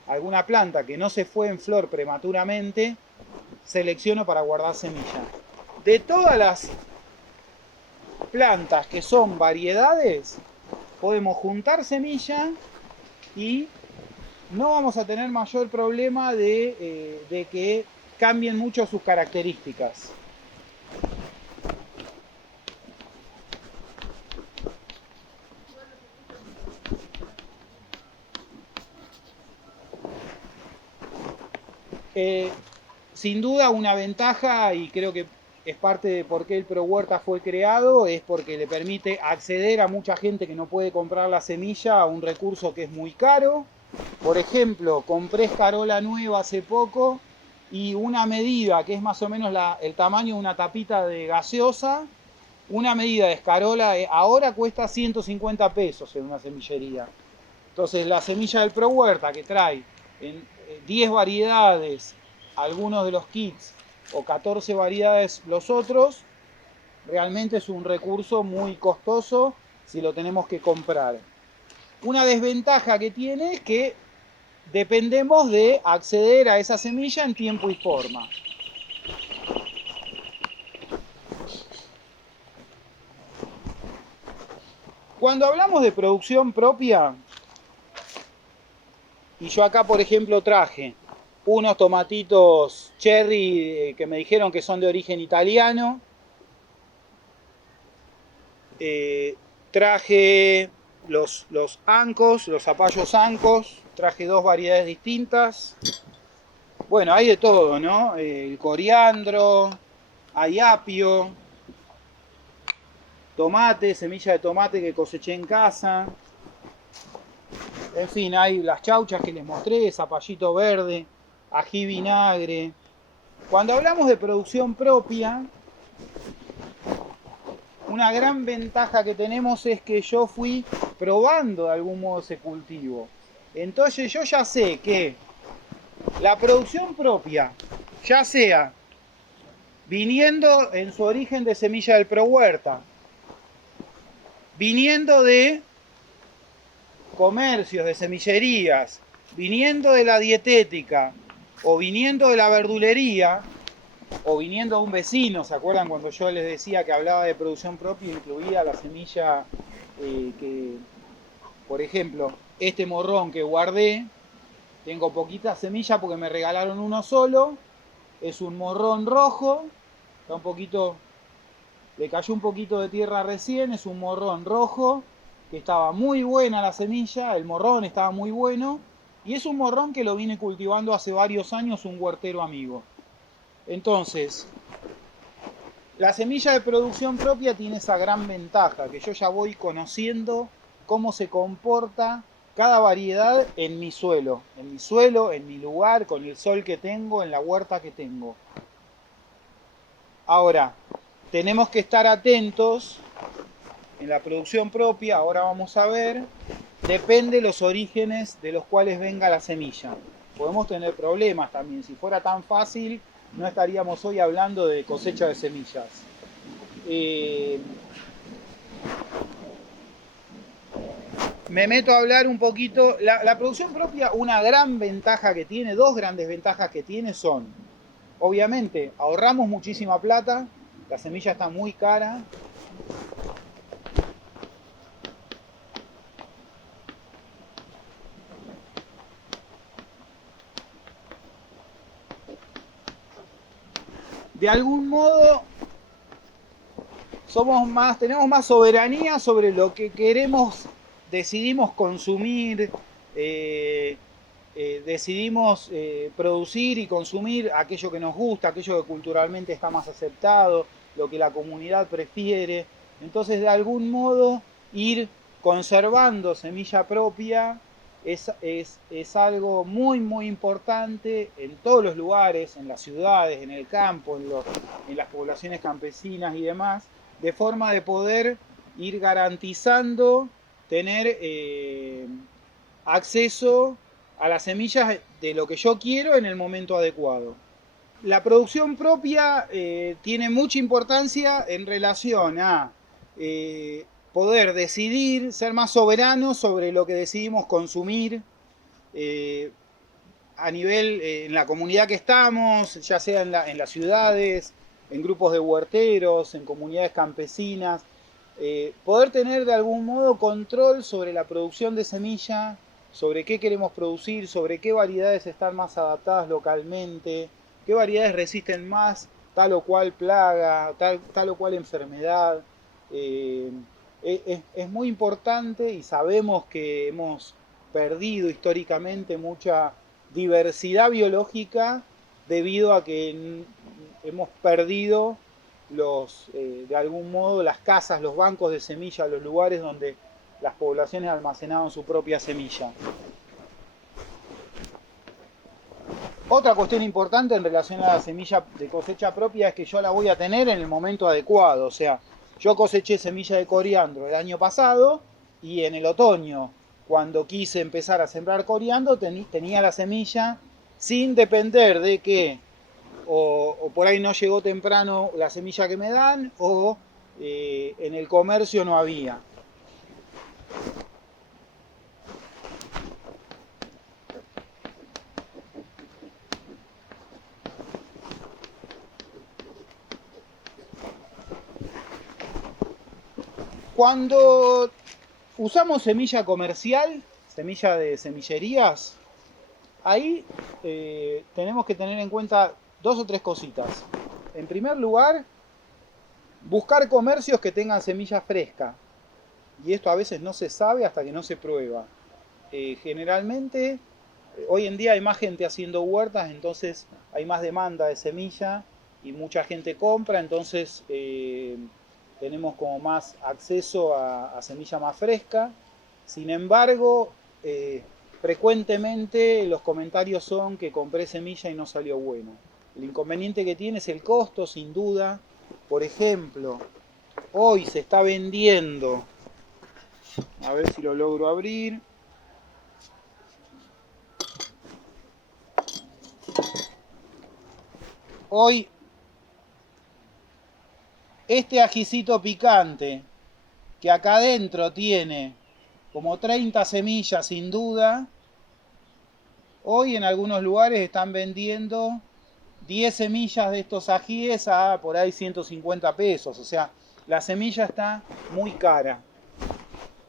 alguna planta que no se fue en flor prematuramente, selecciono para guardar semilla. De todas las plantas que son variedades, podemos juntar semilla y no vamos a tener mayor problema de que cambien mucho sus características. Sin duda una ventaja, y creo que es parte de por qué el Pro Huerta fue creado, es porque le permite acceder a mucha gente que no puede comprar la semilla a un recurso que es muy caro. Por ejemplo, compré escarola nueva hace poco y una medida que es más o menos el tamaño de una tapita de gaseosa, una medida de escarola ahora cuesta 150 pesos en una semillería. Entonces la semilla del Pro Huerta, que trae en 10 variedades algunos de los kits o 14 variedades los otros, realmente es un recurso muy costoso si lo tenemos que comprar. Una desventaja que tiene es que dependemos de acceder a esa semilla en tiempo y forma. Cuando hablamos de producción propia, y yo acá por ejemplo traje unos tomatitos cherry que me dijeron que son de origen italiano, traje los ancos, los zapallos ancos, traje dos variedades distintas. Bueno, hay de todo, ¿no? El coriandro, hay apio, tomate, semilla de tomate que coseché en casa. En fin, hay las chauchas que les mostré, zapallito verde, ají vinagre. Cuando hablamos de producción propia, una gran ventaja que tenemos es que yo fui probando de algún modo ese cultivo. Entonces yo ya sé que la producción propia, ya sea viniendo en su origen de semilla del ProHuerta, viniendo de comercios, de semillerías, viniendo de la dietética o viniendo de la verdulería o viniendo de un vecino, ¿se acuerdan cuando yo les decía que hablaba de producción propia e incluía la semilla que, por ejemplo, este morrón que guardé, tengo poquita semilla porque me regalaron uno solo, es un morrón rojo, está un poquito, le cayó un poquito de tierra recién, es un morrón rojo, que estaba muy buena la semilla, el morrón estaba muy bueno, y es un morrón que lo vine cultivando hace varios años un huertero amigo. Entonces, la semilla de producción propia tiene esa gran ventaja, que yo ya voy conociendo cómo se comporta cada variedad en mi suelo, en mi lugar, con el sol que tengo, en la huerta que tengo. Ahora, tenemos que estar atentos en la producción propia, ahora vamos a ver, depende los orígenes de los cuales venga la semilla. Podemos tener problemas también, si fuera tan fácil no estaríamos hoy hablando de cosecha de semillas. Me meto a hablar un poquito, la producción propia, una gran ventaja que tiene, dos grandes ventajas que tiene son, obviamente, ahorramos muchísima plata, la semilla está muy cara. De algún modo tenemos más soberanía sobre lo que queremos, decidimos consumir, decidimos producir y consumir aquello que nos gusta, aquello que culturalmente está más aceptado, lo que la comunidad prefiere. Entonces, de algún modo, ir conservando semilla propia es algo muy, muy importante en todos los lugares, en las ciudades, en el campo, en las poblaciones campesinas y demás, de forma de poder ir garantizando tener acceso a las semillas de lo que yo quiero en el momento adecuado. La producción propia tiene mucha importancia en relación a poder decidir, ser más soberanos sobre lo que decidimos consumir a nivel, en la comunidad que estamos, ya sea en las ciudades, en grupos de huerteros, en comunidades campesinas, poder tener de algún modo control sobre la producción de semilla, sobre qué queremos producir, sobre qué variedades están más adaptadas localmente, qué variedades resisten más tal o cual plaga, tal o cual enfermedad. Es muy importante y sabemos que hemos perdido históricamente mucha diversidad biológica debido a que hemos perdido de algún modo las casas, los bancos de semilla, los lugares donde las poblaciones almacenaban su propia semilla. Otra cuestión importante en relación a la semilla de cosecha propia es que yo la voy a tener en el momento adecuado. O sea, yo coseché semilla de coriandro el año pasado y en el otoño, cuando quise empezar a sembrar coriandro, tenía la semilla sin depender de que o por ahí no llegó temprano la semilla que me dan, o en el comercio no había. Cuando usamos semilla comercial, semilla de semillerías, ahí tenemos que tener en cuenta 2 o 3 cositas. En primer lugar, buscar comercios que tengan semilla fresca. Y esto a veces no se sabe hasta que no se prueba. Generalmente, hoy en día hay más gente haciendo huertas, entonces hay más demanda de semilla y mucha gente compra, entonces tenemos como más acceso a semilla más fresca. Sin embargo, frecuentemente los comentarios son que compré semilla y no salió bueno. El inconveniente que tiene es el costo, sin duda. Por ejemplo, hoy se está vendiendo, a ver si lo logro abrir. Hoy este ajicito picante, que acá adentro tiene como 30 semillas sin duda, hoy en algunos lugares están vendiendo 10 semillas de estos ajíes a por ahí 150 pesos. O sea, la semilla está muy cara.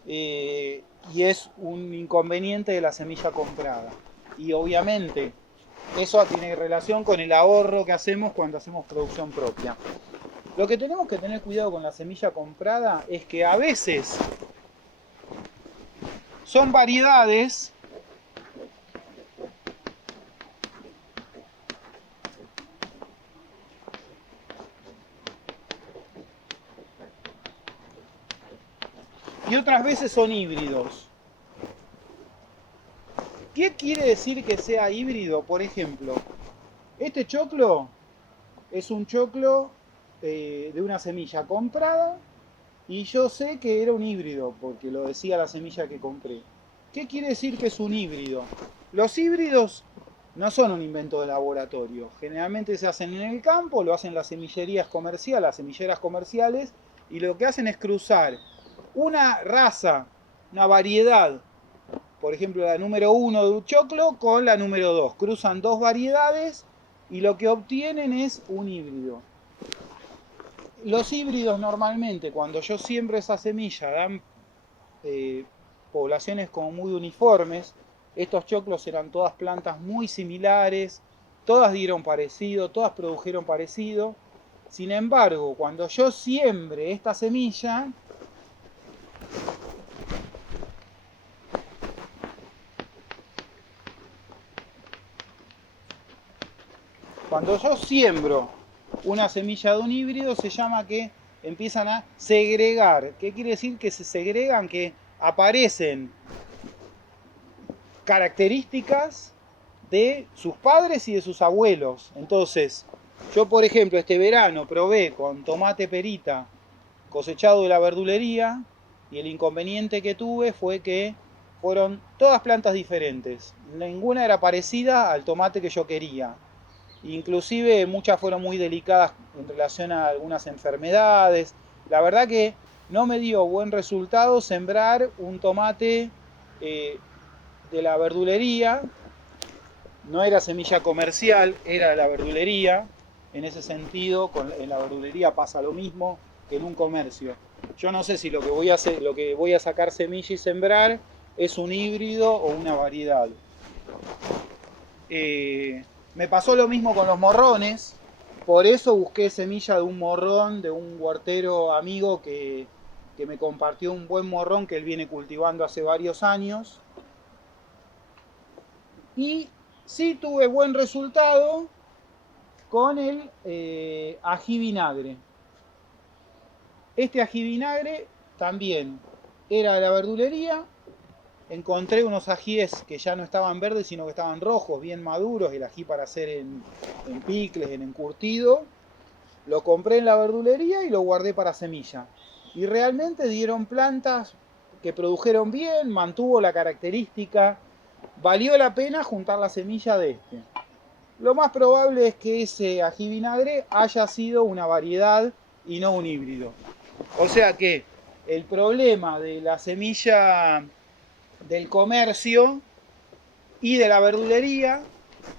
Y es un inconveniente de la semilla comprada. Y obviamente eso tiene relación con el ahorro que hacemos cuando hacemos producción propia. Lo que tenemos que tener cuidado con la semilla comprada es que a veces son variedades y otras veces son híbridos. ¿Qué quiere decir que sea híbrido? Por ejemplo, este choclo es un choclo de una semilla comprada y yo sé que era un híbrido porque lo decía la semilla que compré. ¿Qué quiere decir que es un híbrido? Los híbridos no son un invento de laboratorio. Generalmente se hacen en el campo, lo hacen las semillerías comerciales, las semilleras comerciales, y lo que hacen es cruzar una raza, una variedad, por ejemplo la número 1 de un choclo con la número 2. Cruzan 2 variedades y lo que obtienen es un híbrido. Los híbridos normalmente, cuando yo siembro esa semilla, dan poblaciones como muy uniformes. Estos choclos eran todas plantas muy similares, todas dieron parecido, todas produjeron parecido. Sin embargo, cuando yo siembre esta semilla, cuando yo siembro una semilla de un híbrido, se llama que empiezan a segregar. ¿Qué quiere decir? Que se segregan, que aparecen características de sus padres y de sus abuelos. Entonces, yo por ejemplo este verano probé con tomate perita cosechado de la verdulería y el inconveniente que tuve fue que fueron todas plantas diferentes. Ninguna era parecida al tomate que yo quería. Inclusive muchas fueron muy delicadas en relación a algunas enfermedades. La verdad que no me dio buen resultado sembrar un tomate de la verdulería. No era semilla comercial, era de la verdulería. En ese sentido, en la verdulería pasa lo mismo que en un comercio. Yo no sé si lo que voy a hacer, lo que voy a sacar semilla y sembrar es un híbrido o una variedad. Me pasó lo mismo con los morrones, por eso busqué semilla de un morrón, de un huertero amigo que me compartió un buen morrón que él viene cultivando hace varios años. Y sí tuve buen resultado con el ají vinagre. Este ají vinagre también era de la verdulería. Encontré unos ajíes que ya no estaban verdes, sino que estaban rojos, bien maduros, el ají para hacer en picles, en encurtido. Lo compré en la verdulería y lo guardé para semilla. Y realmente dieron plantas que produjeron bien, mantuvo la característica. Valió la pena juntar la semilla de este. Lo más probable es que ese ají vinagre haya sido una variedad y no un híbrido. O sea que el problema de la semilla del comercio y de la verdulería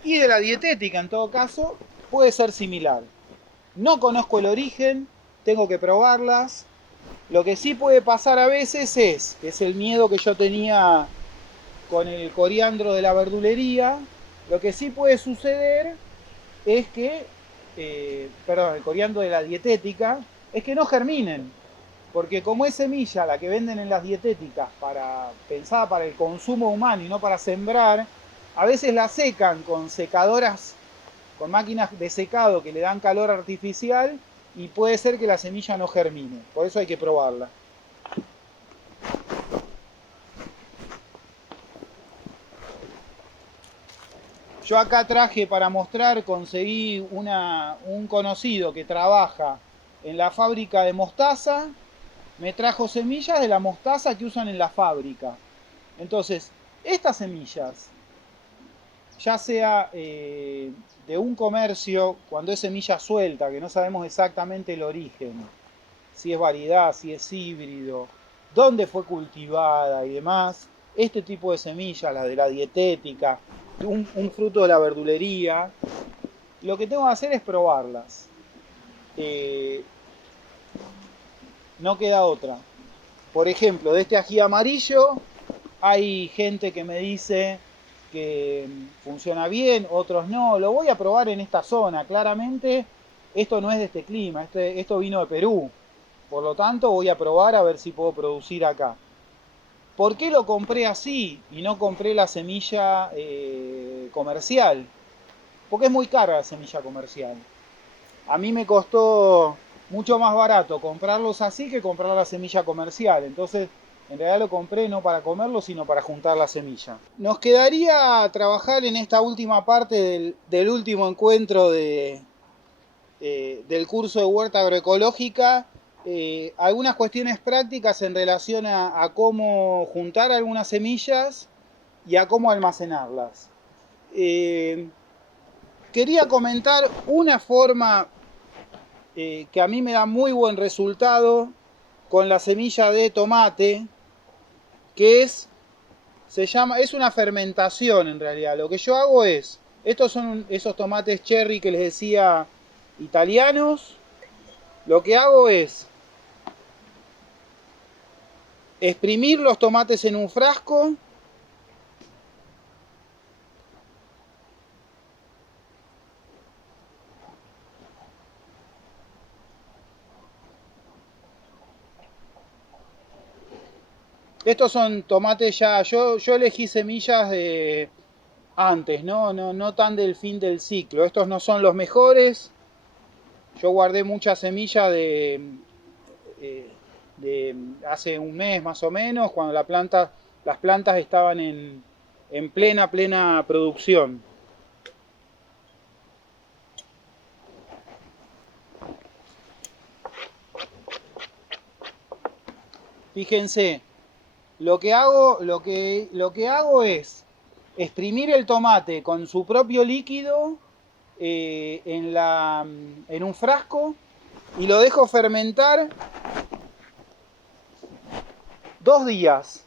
y de la dietética en todo caso puede ser similar. No conozco el origen, tengo que probarlas. Lo que sí puede pasar a veces es el miedo que yo tenía con el coriandro de la verdulería. Lo que sí puede suceder es que, perdón, el coriandro de la dietética, es que no germinen. Porque como es semilla la que venden en las dietéticas pensada para el consumo humano y no para sembrar, a veces la secan con secadoras, con máquinas de secado que le dan calor artificial y puede ser que la semilla no germine. Por eso hay que probarla. Yo acá traje para mostrar, conseguí un conocido que trabaja en la fábrica de mostaza, me trajo semillas de la mostaza que usan en la fábrica. Entonces, estas semillas, ya sea de un comercio, cuando es semilla suelta, que no sabemos exactamente el origen, si es variedad, si es híbrido, dónde fue cultivada y demás, este tipo de semillas, la de la dietética, un fruto de la verdulería, lo que tengo que hacer es probarlas. No queda otra. Por ejemplo, de este ají amarillo, hay gente que me dice que funciona bien, otros no. Lo voy a probar en esta zona. Claramente, esto no es de este clima, esto vino de Perú. Por lo tanto, voy a probar a ver si puedo producir acá. ¿Por qué lo compré así y no compré la semilla comercial? Porque es muy cara la semilla comercial. A mí me costó mucho más barato comprarlos así que comprar la semilla comercial. Entonces, en realidad lo compré no para comerlo, sino para juntar la semilla. Nos quedaría trabajar en esta última parte del último encuentro del curso de huerta agroecológica. Algunas cuestiones prácticas en relación a cómo juntar algunas semillas y a cómo almacenarlas. Quería comentar una forma que a mí me da muy buen resultado con la semilla de tomate, que es una fermentación en realidad. Lo que yo hago es, estos son esos tomates cherry que les decía italianos. Lo que hago es exprimir los tomates en un frasco, estos son tomates ya, yo elegí semillas de antes, no tan del fin del ciclo. Estos no son los mejores. Yo guardé muchas semillas de hace un mes más o menos, cuando las plantas estaban en plena producción. Fíjense, lo que hago es exprimir el tomate con su propio líquido en un frasco y lo dejo fermentar 2 días.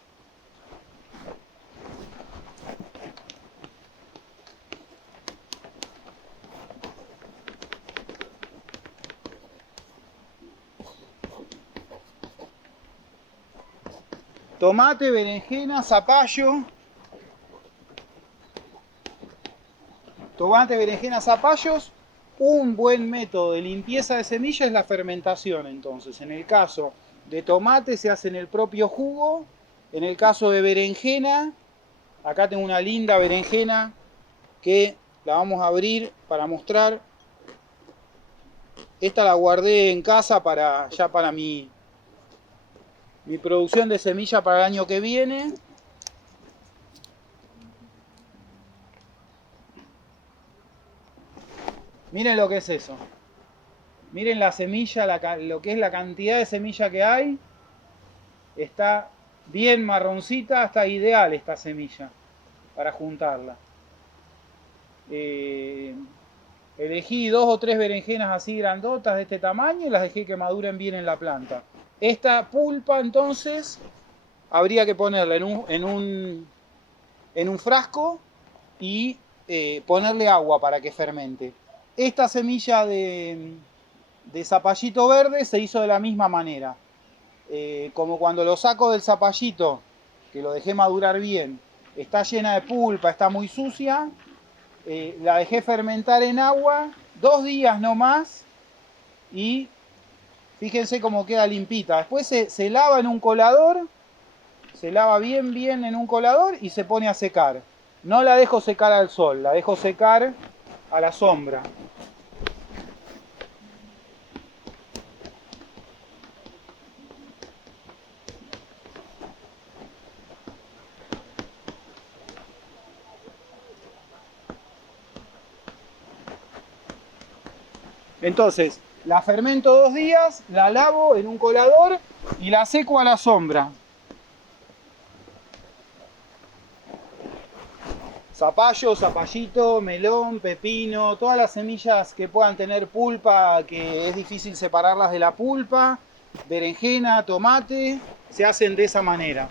Tomate, berenjena, zapallo. Tomate, berenjena, zapallos. Un buen método de limpieza de semillas es la fermentación. Entonces, en el caso de tomate se hace en el propio jugo. En el caso de berenjena, acá tengo una linda berenjena que la vamos a abrir para mostrar. Esta la guardé en casa ya para mi producción de semilla para el año que viene. Miren lo que es eso. Miren la semilla, lo que es la cantidad de semilla que hay. Está bien marroncita, está ideal esta semilla para juntarla. Elegí 2 o 3 berenjenas así grandotas de este tamaño y las dejé que maduren bien en la planta. Esta pulpa entonces habría que ponerla en un frasco y ponerle agua para que fermente. Esta semilla de zapallito verde se hizo de la misma manera. Como cuando lo saco del zapallito, que lo dejé madurar bien, está llena de pulpa, está muy sucia, la dejé fermentar en agua 2 días no más y fíjense cómo queda limpita. Después se lava en un colador, se lava bien en un colador y se pone a secar. No la dejo secar al sol, la dejo secar a la sombra. Entonces, la fermento 2 días, la lavo en un colador y la seco a la sombra. Zapallo, zapallito, melón, pepino, todas las semillas que puedan tener pulpa, que es difícil separarlas de la pulpa, berenjena, tomate, se hacen de esa manera.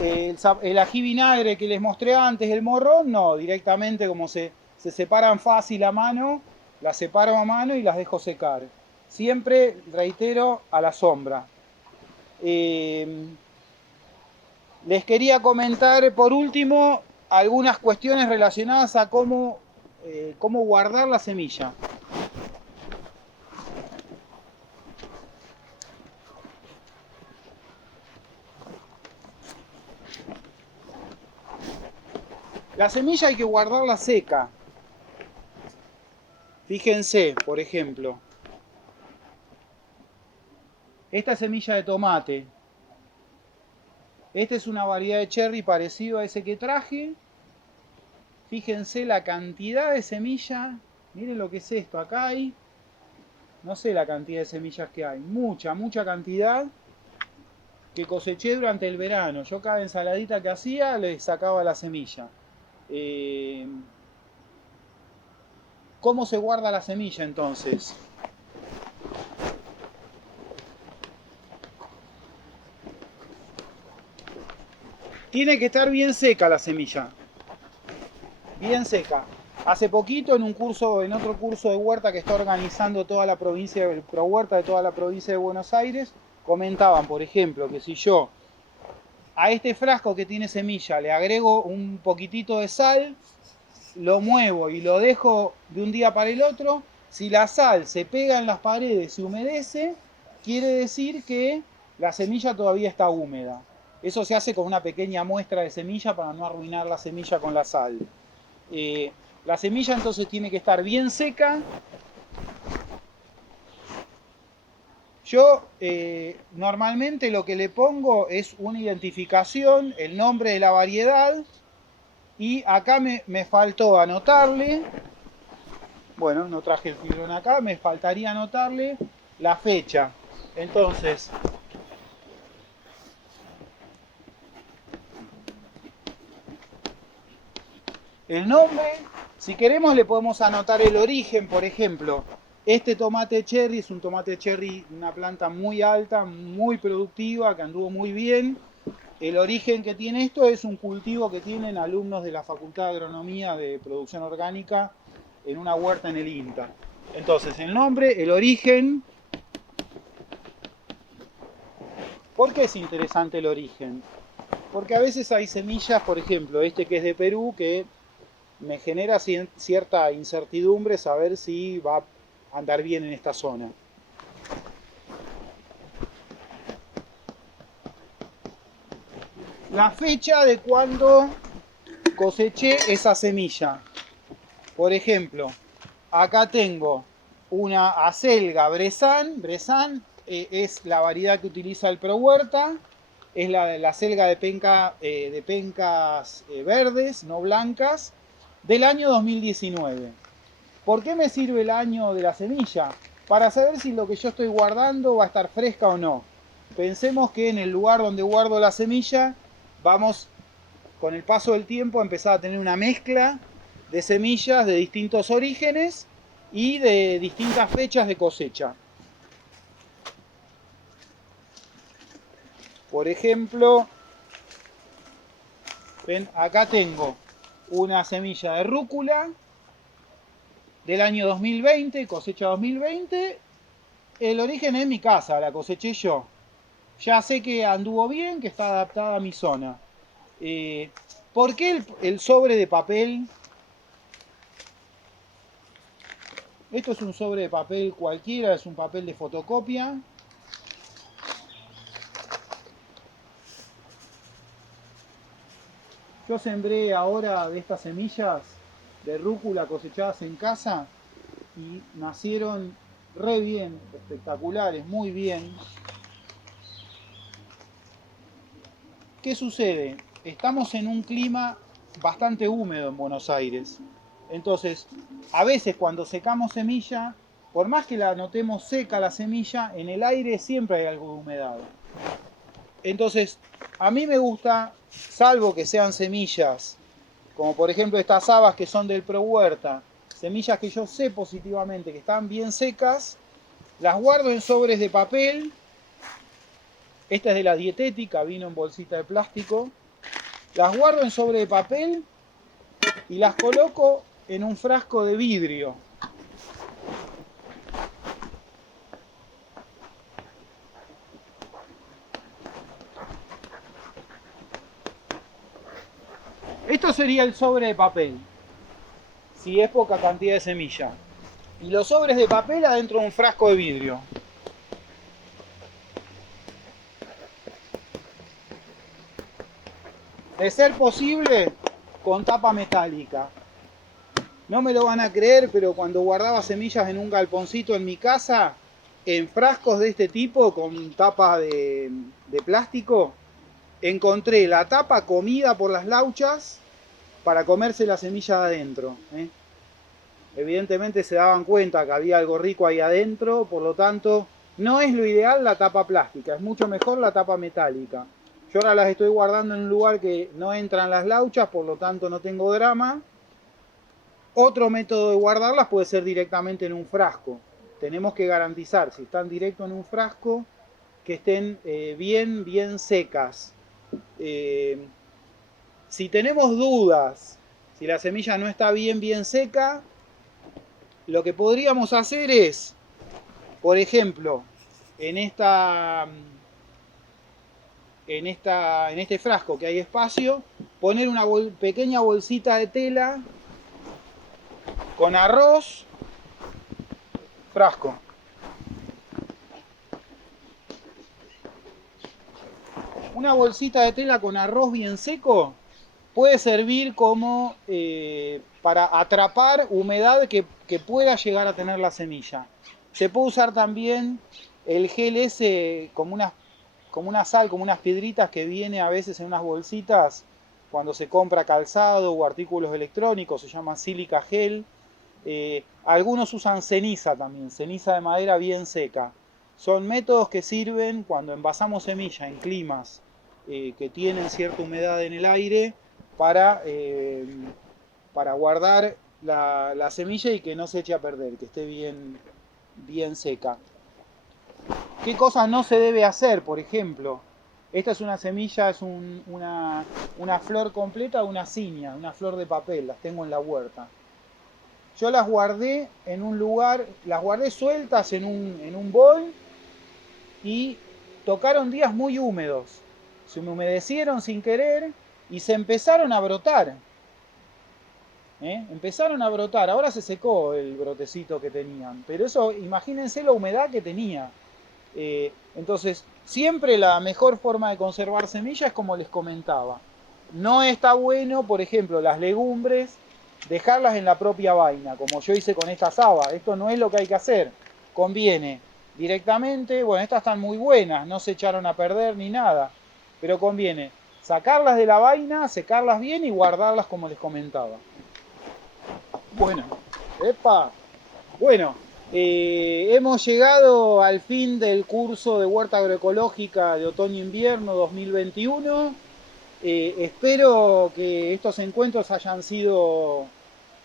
El ají vinagre que les mostré antes, el morrón, no, directamente como se separan fácil a mano, las separo a mano y las dejo secar. Siempre, reitero, a la sombra. Les quería comentar por último algunas cuestiones relacionadas a cómo guardar la semilla. La semilla hay que guardarla seca. Fíjense, por ejemplo, esta semilla de tomate. Esta es una variedad de cherry parecido a ese que traje. Fíjense la cantidad de semilla. Miren lo que es esto. Acá hay, no sé la cantidad de semillas que hay. Mucha cantidad que coseché durante el verano. Yo cada ensaladita que hacía le sacaba la semilla. ¿Cómo se guarda la semilla entonces? Tiene que estar bien seca la semilla. Bien seca. Hace poquito en otro curso de huerta que está organizando toda la provincia, el ProHuerta de toda la provincia de Buenos Aires, comentaban, por ejemplo, que si yo a este frasco que tiene semilla le agrego un poquitito de sal, lo muevo y lo dejo de un día para el otro, si la sal se pega en las paredes y humedece, quiere decir que la semilla todavía está húmeda. Eso se hace con una pequeña muestra de semilla para no arruinar la semilla con la sal. La semilla entonces tiene que estar bien seca. Yo normalmente lo que le pongo es una identificación, el nombre de la variedad, y acá me faltó anotarle, bueno, no traje el fibrón acá, me faltaría anotarle la fecha. Entonces, el nombre, si queremos le podemos anotar el origen, por ejemplo. Este tomate cherry es un tomate cherry, una planta muy alta, muy productiva, que anduvo muy bien. El origen que tiene esto es un cultivo que tienen alumnos de la Facultad de Agronomía de Producción Orgánica en una huerta en el INTA. Entonces, el nombre, el origen. ¿Por qué es interesante el origen? Porque a veces hay semillas, por ejemplo, este que es de Perú, que me genera cierta incertidumbre saber si va a andar bien en esta zona. La fecha de cuando coseché esa semilla. Por ejemplo, acá tengo una acelga Bressan. Bressan es la variedad que utiliza el ProHuerta. Es la acelga de pencas verdes, no blancas, del año 2019. ¿Por qué me sirve el año de la semilla? Para saber si lo que yo estoy guardando va a estar fresca o no. Pensemos que en el lugar donde guardo la semilla vamos, con el paso del tiempo, a empezar a tener una mezcla de semillas de distintos orígenes y de distintas fechas de cosecha. Por ejemplo, ven, acá tengo una semilla de rúcula del año 2020, cosecha 2020. El origen es mi casa, la coseché yo. Ya sé que anduvo bien, que está adaptada a mi zona. ¿Por qué el sobre de papel? Esto es un sobre de papel cualquiera, es un papel de fotocopia. Yo sembré ahora de estas semillas de rúcula cosechadas en casa y nacieron re bien, espectaculares, muy bien. ¿Qué sucede? Estamos en un clima bastante húmedo en Buenos Aires. Entonces, a veces cuando secamos semilla, por más que la notemos seca la semilla, en el aire siempre hay algo de humedad. Entonces, a mí me gusta, salvo que sean semillas, como por ejemplo estas habas que son del Pro Huerta, semillas que yo sé positivamente que están bien secas, las guardo en sobres de papel. Esta es de la dietética, vino en bolsita de plástico. Las guardo en sobre de papel y las coloco en un frasco de vidrio. Esto sería el sobre de papel, si es poca cantidad de semilla. Y los sobres de papel adentro de un frasco de vidrio. De ser posible, con tapa metálica. No me lo van a creer, pero cuando guardaba semillas en un galponcito en mi casa, en frascos de este tipo, con tapa de plástico, encontré la tapa comida por las lauchas para comerse la semilla de adentro. Evidentemente se daban cuenta que había algo rico ahí adentro, por lo tanto, no es lo ideal la tapa plástica, es mucho mejor la tapa metálica. Yo ahora las estoy guardando en un lugar que no entran las lauchas, por lo tanto no tengo drama. Otro método de guardarlas puede ser directamente en un frasco. Tenemos que garantizar, si están directo en un frasco, que estén bien secas. Si tenemos dudas, si la semilla no está bien seca, lo que podríamos hacer es, por ejemplo, en este frasco que hay espacio, poner una pequeña bolsita de tela con arroz, frasco. Una bolsita de tela con arroz bien seco puede servir como para atrapar humedad que pueda llegar a tener la semilla. Se puede usar también el gel ese como una sal, como unas piedritas que viene a veces en unas bolsitas cuando se compra calzado o artículos electrónicos, se llama sílica gel. Algunos usan ceniza también, ceniza de madera bien seca. Son métodos que sirven cuando envasamos semilla en climas que tienen cierta humedad en el aire para guardar la semilla y que no se eche a perder, que esté bien seca. ¿Qué cosas no se debe hacer? Por ejemplo, esta es una semilla, es una flor completa, una cinia, una flor de papel, las tengo en la huerta. Yo las guardé en un lugar, las guardé sueltas en un bol y tocaron días muy húmedos. Se me humedecieron sin querer y se empezaron a brotar. Empezaron a brotar, ahora se secó el brotecito que tenían, pero eso, imagínense la humedad que tenía. Entonces, siempre la mejor forma de conservar semillas es como les comentaba. No está bueno, por ejemplo, las legumbres, dejarlas en la propia vaina, como yo hice con esta saba. Esto no es lo que hay que hacer. Conviene directamente, bueno, estas están muy buenas, no se echaron a perder ni nada, pero conviene sacarlas de la vaina, secarlas bien y guardarlas como les comentaba. Bueno, bueno, hemos llegado al fin del curso de Huerta Agroecológica de Otoño-Invierno 2021. Espero que estos encuentros hayan sido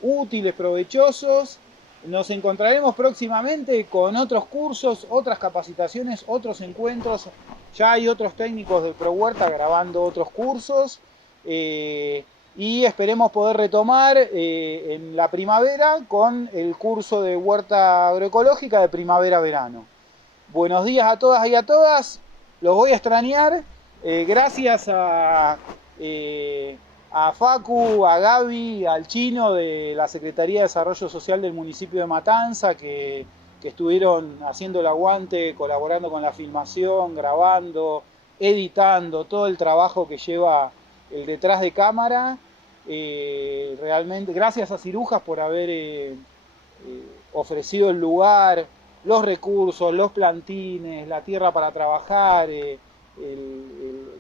útiles, provechosos. Nos encontraremos próximamente con otros cursos, otras capacitaciones, otros encuentros Ya hay otros técnicos del ProHuerta grabando otros cursos y esperemos poder retomar en la primavera con el curso de huerta agroecológica de primavera-verano. Buenos días a todas y a todas, los voy a extrañar. Gracias a Facu, a Gaby, al Chino de la Secretaría de Desarrollo Social del municipio de Matanza, que estuvieron haciendo el aguante, colaborando con la filmación, grabando, editando, todo el trabajo que lleva el detrás de cámara. Realmente, gracias a Cirujas por haber ofrecido el lugar, los recursos, los plantines, la tierra para trabajar,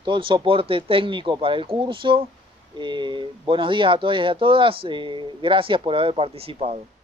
todo el soporte técnico para el curso. Buenos días a todos y a todas, gracias por haber participado.